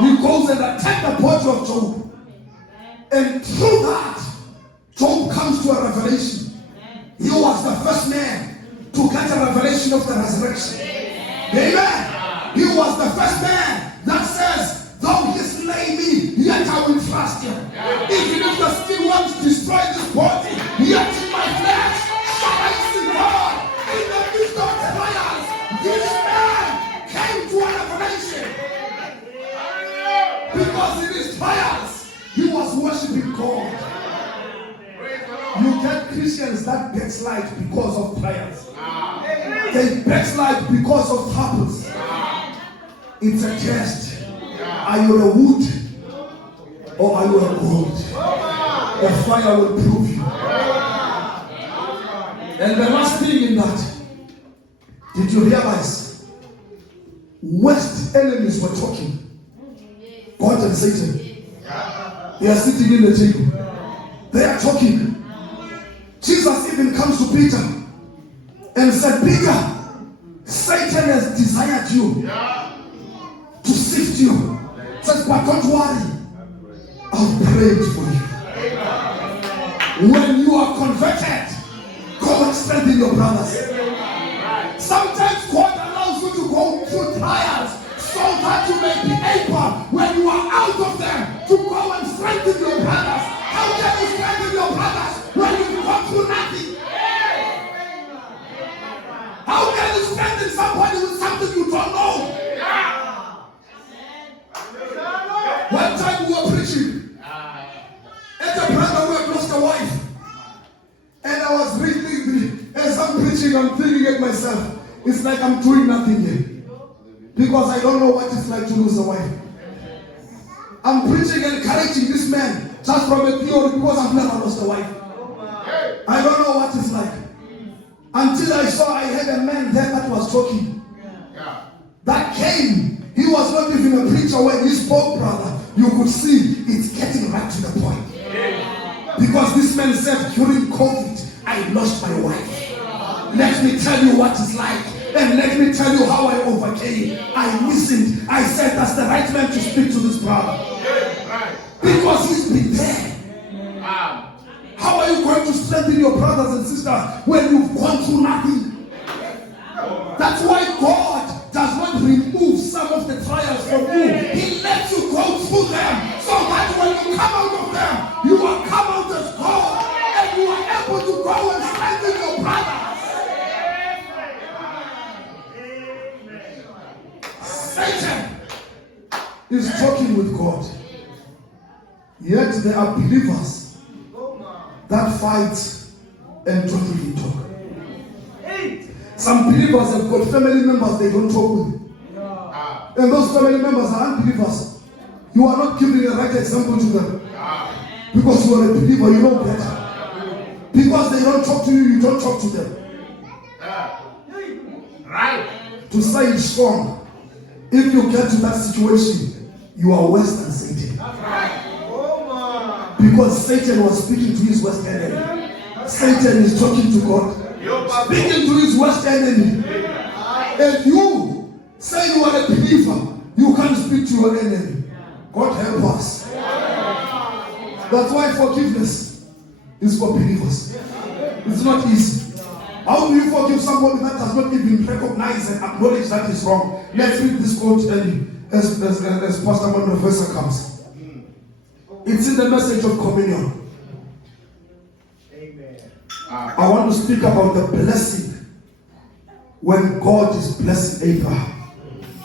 He goes and attacks the body of Job. And through that, Job comes to a revelation. He was the first man to get a revelation of the resurrection. Amen. He was the first man that says, though he slay me, yet I will trust him. Even if the skin wants to destroy this body, yet in my flesh shall I see God. In the midst of trials, this man came to a revelation. Because in his trials, he was worshiping God. You get Christians that backslide because of trials. They backslide because of troubles. It's a test. Are you a wood or are you a gold? The fire will prove you. And the last thing in that, did you realize West enemies were talking? God and Satan. They are sitting in the table. They are talking. Jesus even comes to Peter and said, Peter, Satan has desired you to sift you. Says, but don't worry, I'll pray for you. When you are converted, go and strengthen your brothers. Sometimes God allows you to go through trials so that you may be able, when you are out of them, to go and strengthen your brothers. How can you strengthen your brothers when you go through nothing? How can you strengthen somebody with something you don't know? One time we were preaching, and the brother who had lost a wife, and I was reading, as I'm preaching, I'm thinking at myself, it's like I'm doing nothing here. Because I don't know what it's like to lose a wife. I'm preaching and encouraging this man just from a theory because I've never lost a wife. I don't know what it's like. Until I saw I had a man there that was talking. That came. He was not even a preacher when he spoke, brother. You could see it's getting right to the point. Because this man said during COVID, I lost my wife. Let me tell you what it's like. And let me tell you how I overcame. I listened. I said, that's the right man to speak to this brother. Because he's been there. How are you going to strengthen your brothers and sisters when you've gone through nothing? That's why God does not remove some of the trials from you. He lets you go through them so that when you come out of them, you will come out as God and you are able to go and strengthen your brothers. Satan is talking with God. Yet there are believers that fight and don't really talk. Some believers have got family members they don't talk with. And those family members are unbelievers. You are not giving a right example to them. Because you are a believer, you know better. Because they don't talk to you, you don't talk to them. Right. To say it strong, if you get to that situation, you are worse than Satan. Because Satan was speaking to his worst enemy. Satan is talking to God. Speaking to his worst enemy. If you say you are a believer, you can't speak to your enemy. God help us. That's why forgiveness is for believers. It's not easy. How do you forgive somebody that does not even recognize and acknowledge that is wrong? Let's read this quote as Pastor One Professor comes. It's in the message of communion. I want to speak about the blessing when God is blessing Abraham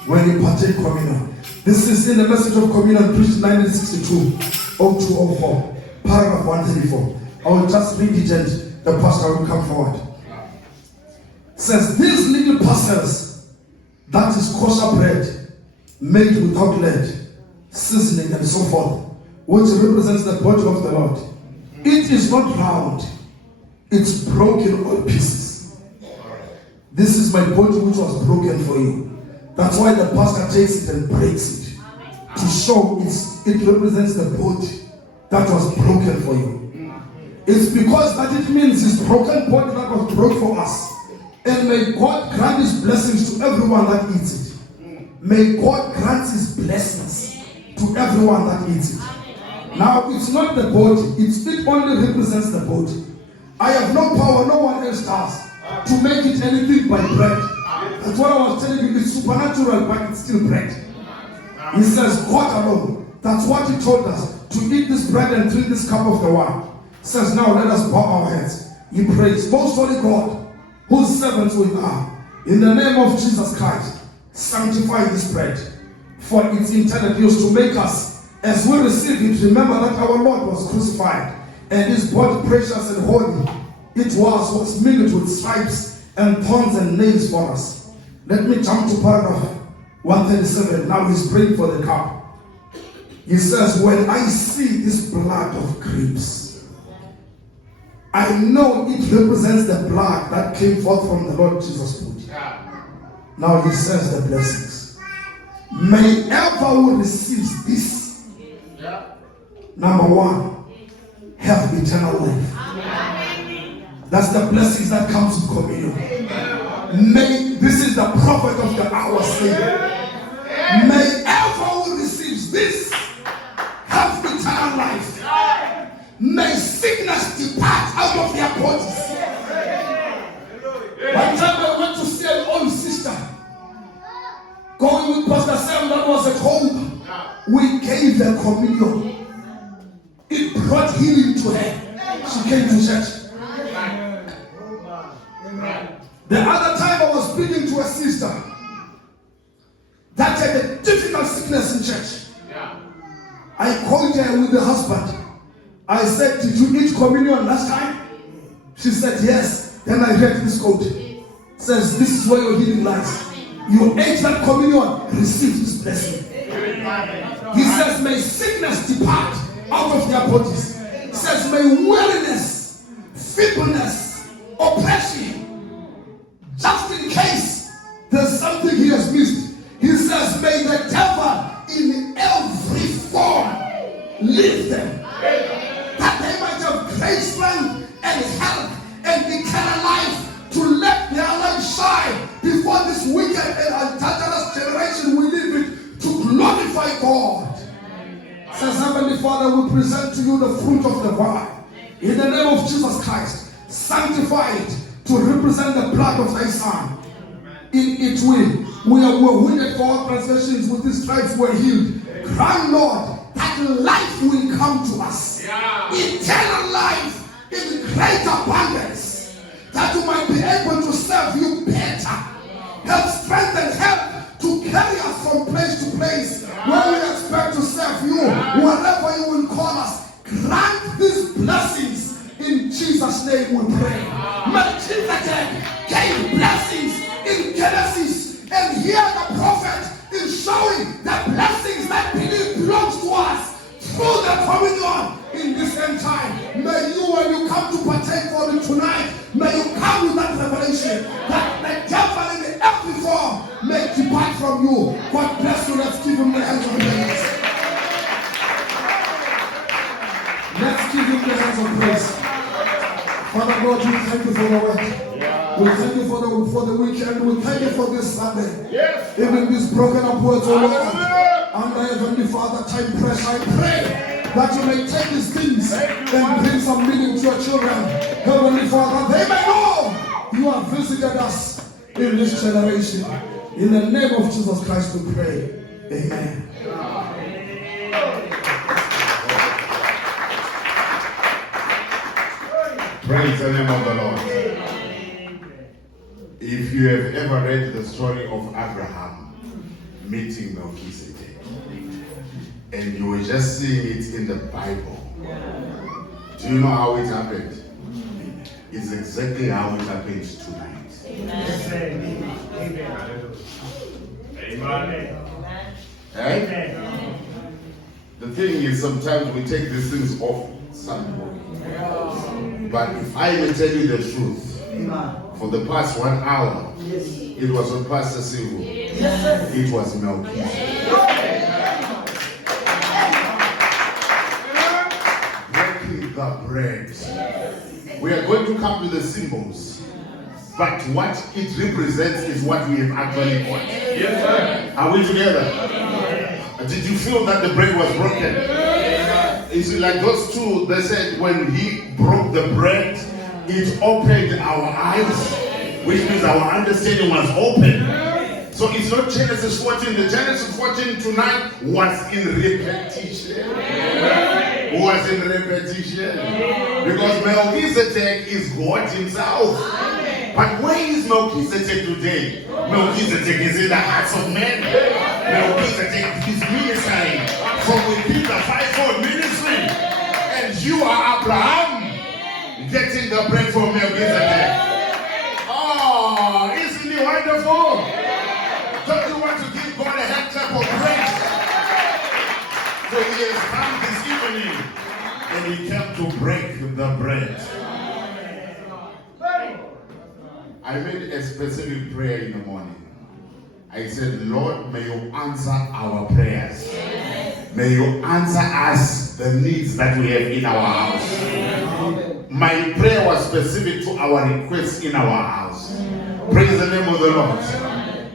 when he partake communion. This is in the message of communion preached in 1962, 0204, paragraph 134. I will just read it and the pastor will come forward. It says, these little parcels, that is kosher bread, made without lead, seasoning and so forth, which represents the body of the Lord. It is not round. It's broken all pieces. This is my body which was broken for you. That's why the pastor takes it and breaks it. To show it represents the body that was broken for you. It's because that it means his broken body that was broke for us. And may God grant his blessings to everyone that eats it. May God grant his blessings to everyone that eats it. Now it's not the body, it only represents the body. I have no power, no one else does, to make it anything but bread. That's what I was telling you, it's supernatural, but it's still bread. He says, God alone. That's what he told us, to eat this bread and drink this cup of the wine. He says, now let us bow our heads. He prays, most holy God, whose servants we are, in the name of Jesus Christ, sanctify this bread, for its intended use to make us, as we receive it, remember that our Lord was crucified, and his body precious and holy, it was mingled with stripes and thorns and nails for us. Let me jump to paragraph 137. Now he's praying for the cup. He says, when I see this blood of grapes, I know it represents the blood that came forth from the Lord Jesus' body. Now he says the blessings. May ever who receives this, number one, have eternal life. That's the blessings that comes with communion. This is the prophet of the hour saying, may ever who receives this have eternal life. May sickness depart out of their bodies. One time I went to see an old sister going with Pastor Sam that was at home. We gave her communion. It brought healing to her. She came to church. The other time I was speaking to a sister that had a difficult sickness in church. I called her with the husband. I said, did you eat communion last time? She said, yes. Then I read this quote. It says, this is where your healing lies. You ate that communion, receive this blessing. He says, may sickness depart out of their bodies. He says, may weariness, feebleness, oppression, just in case there's something he has missed. He says, may the devil in every form leave them. That they might have great strength and health and eternal life to let their light shine before this wicked and adulterous generation we live in, to glorify God. Says Heavenly Father, we present to you the fruit of the vine. In the name of Jesus Christ, sanctify it to represent the blood of thy Son. In it we were wounded for our transgressions, with his stripes were healed. Grant, Lord, that life will come to us. Eternal life in great abundance, that you might be able to serve you better. Help, strength, and help to carry us from place to place where we expect to serve you, wherever you will call us. Grant these blessings in Jesus' name we pray. Melchizedek gave blessings in Genesis, and here the prophet is showing the blessings that belongs to us through the communion in this end time. May you, when you come to partake for it tonight, may you come with that revelation that the devil in every form may depart from you. God bless you. Let's give him the hands of praise. Let's give him the hands of praise. Father God, we thank you for the word. We thank you for the weekend. We thank you for this Sunday. Yes. Even these broken up words, oh Lord. And my Heavenly Father, time pressure, I pray that you may take these things and bring some meaning to your children. Heavenly Father, they may know you have visited us in this generation. In the name of Jesus Christ we pray. Amen. Praise the name of the Lord. If you have ever read the story of Abraham meeting Melchizedek, and you were just seeing it in the Bible, do you know how it happened? It's exactly how it happened tonight. Amen. Amen. Amen. The thing is, sometimes we take these things off somebody. But if I may tell you the truth, for the past 1 hour, it was a Pastor Sivuyile. It was Melchizedek. Breaking the bread. We are going to come to the symbols, but what it represents is what we have actually got. Yes, sir. Are we together? Did you feel that the bread was broken? You see, like those two, they said when he broke the bread, it opened our eyes, which means our understanding was open. So it's not Genesis 14. The Genesis 14 tonight was in repetition. Was in repetition. Because Melchizedek is God himself. But where is Melchizedek today? Melchizedek is in the hearts of men. Melchizedek is ministering from within the fivefold ministry. And you are Abraham getting the bread from Melchizedek. Oh, isn't he wonderful? Don't you want to give God a hand clap of praise? So he has come this evening and he came to break the bread. I made a specific prayer in the morning. I said, Lord, may you answer our prayers. May you answer us the needs that we have in our house. My prayer was specific to our requests in our house. Praise the name of the Lord.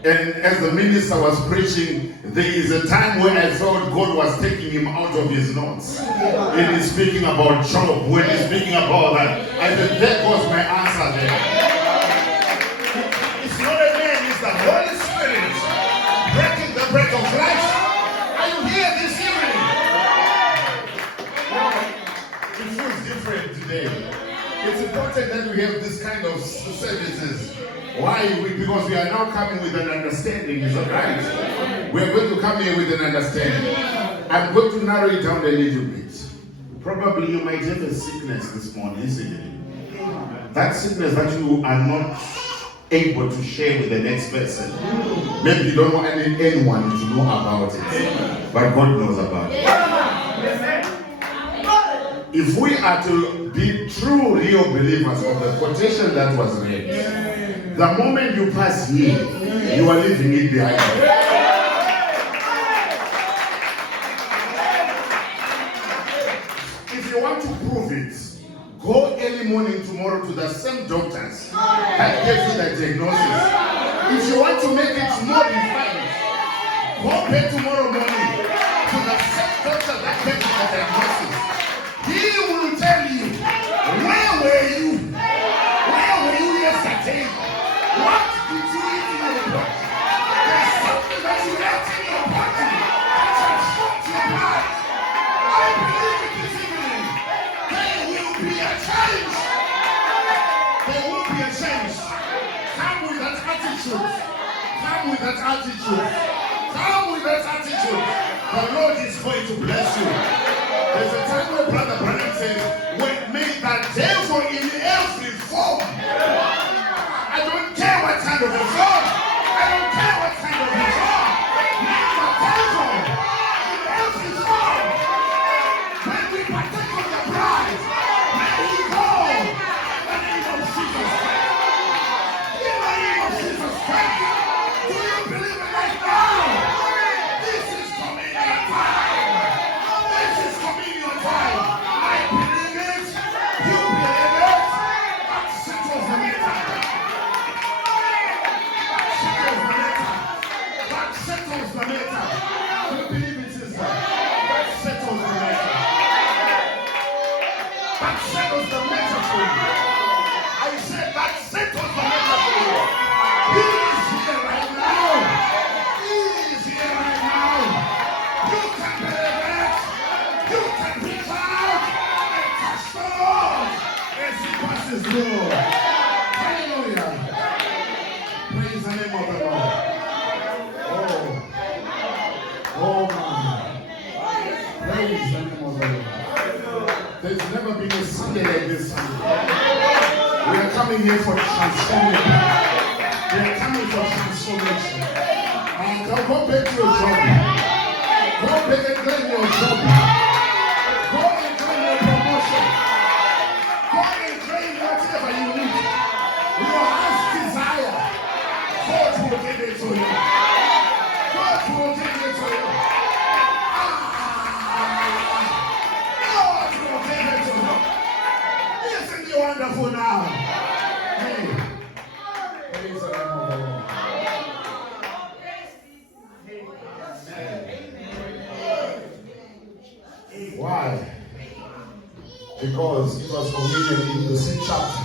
And as the minister was preaching, there is a time where I felt God was taking him out of his notes. And he's speaking about Job. When he's speaking about that, I said, there goes my answer there. It's not a man, it's the Holy Spirit breaking the bread of life. Are you here this evening? It feels different today. It's important that we have this kind of services. Why? Because we are now coming with an understanding, is that right? We are going to come here with an understanding. I'm going to narrow it down a little bit. Probably you might have a sickness this morning, isn't it? That sickness that you are not able to share with the next person. Maybe you don't want anyone to know about it, but God knows about it. If we are to be true, real believers of the quotation that was read, the moment you pass here, you are leaving it behind you. If you want to prove it, go early morning tomorrow to the same doctors that gave you the diagnosis. If you want to make it more refined, go back tomorrow morning to the same doctor that gave you the diagnosis. He will tell you There will be a change. There will be a change. Come with that attitude. Come with that attitude. Come with that attitude. The Lord is going to bless you. There's a time where Brother Branham says, may the devil in every form. I don't care what kind of a form. I don't care what kind of a form. May the devil in every form. When we partake of the bride, may he go in the name of Jesus Christ. In the name of Jesus Christ. Do you believe it right now? This is communion time. This is communion time. I believe it. You believe it. That settles the matter. That settles the matter. You believe it, sister? That settles the matter. That settles the matter for you. I said that settles the matter for you. He is here right now. He is here right now. You can believe it. You can reach out and touch the Lord as he passes through. Hallelujah. Praise the name of the Lord. Oh man. Praise the name of the Lord. There's never been a Sunday like this Sunday. We are coming here for transformation. We are coming for transformation. And go back to your job. Go back and claim your job. Go and claim your promotion. Go and claim whatever you need. Your heart's desire. God will give it to you. God will give it to you. God will give it to you. Isn't he wonderful now? Hey. Praise the name of the Lord. Why? Because it was communion in the same chapter.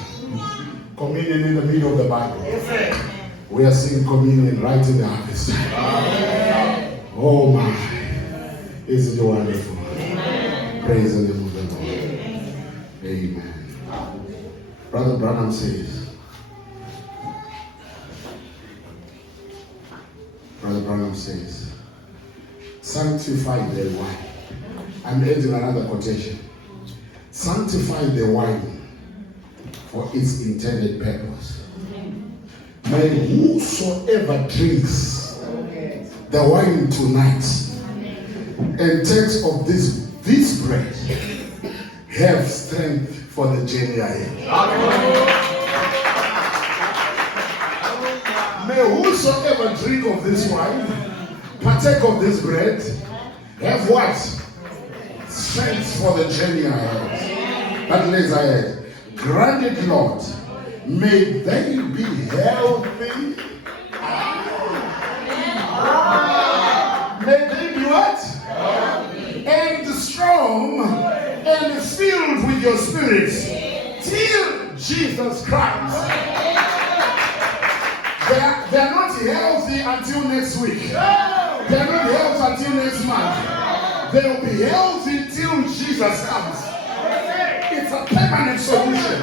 Communion in the middle of the Bible. We are seeing communion right in the harvest. Oh my. Isn't it wonderful? Praise the name of the Lord. Amen. Brother Branham says, sanctify the wine. I'm adding another quotation. Sanctify the wine for its intended purpose. May whosoever drinks the wine tonight and takes of this bread have strength for the journey ahead. May whosoever drink of this wine, partake of this bread, have what? Strength for the journey ahead. That lays ahead. Grant it, Lord. May they be healthy. May they be what? Healthy. And strong and filled with your spirit till Jesus Christ. They are not healthy until next week. They are not healthy until next month. They will be healthy till Jesus comes. It's a permanent solution.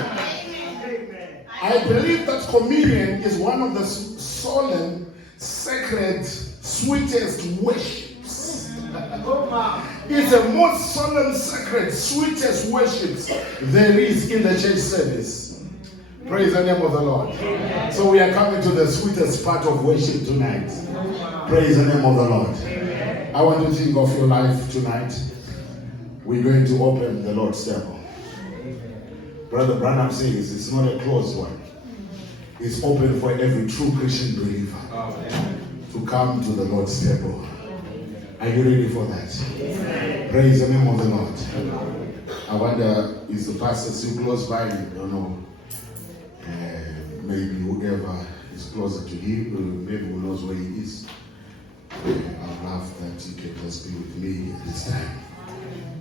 I believe that communion is one of the solemn, sacred, sweetest worships. It's the most solemn, sacred, sweetest worships there is in the church service. Praise the name of the Lord. So we are coming to the sweetest part of worship tonight. Praise the name of the Lord. I want to think of your life tonight. We're going to open the Lord's table. Brother Branham says it's not a closed one. It's open for every true Christian believer to come to the Lord's table. Are you ready for that? Praise the name of the Lord. I wonder, is the pastor still close by? I don't know. Maybe whoever is closer to him, maybe who knows where he is. I'd love that you can just be with me at this time.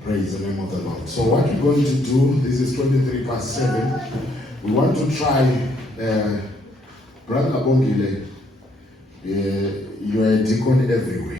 Praise the name of the Lord. So what we're going to do, this is 23:7. We want to try, Brother Bongile, you are a deacon everywhere.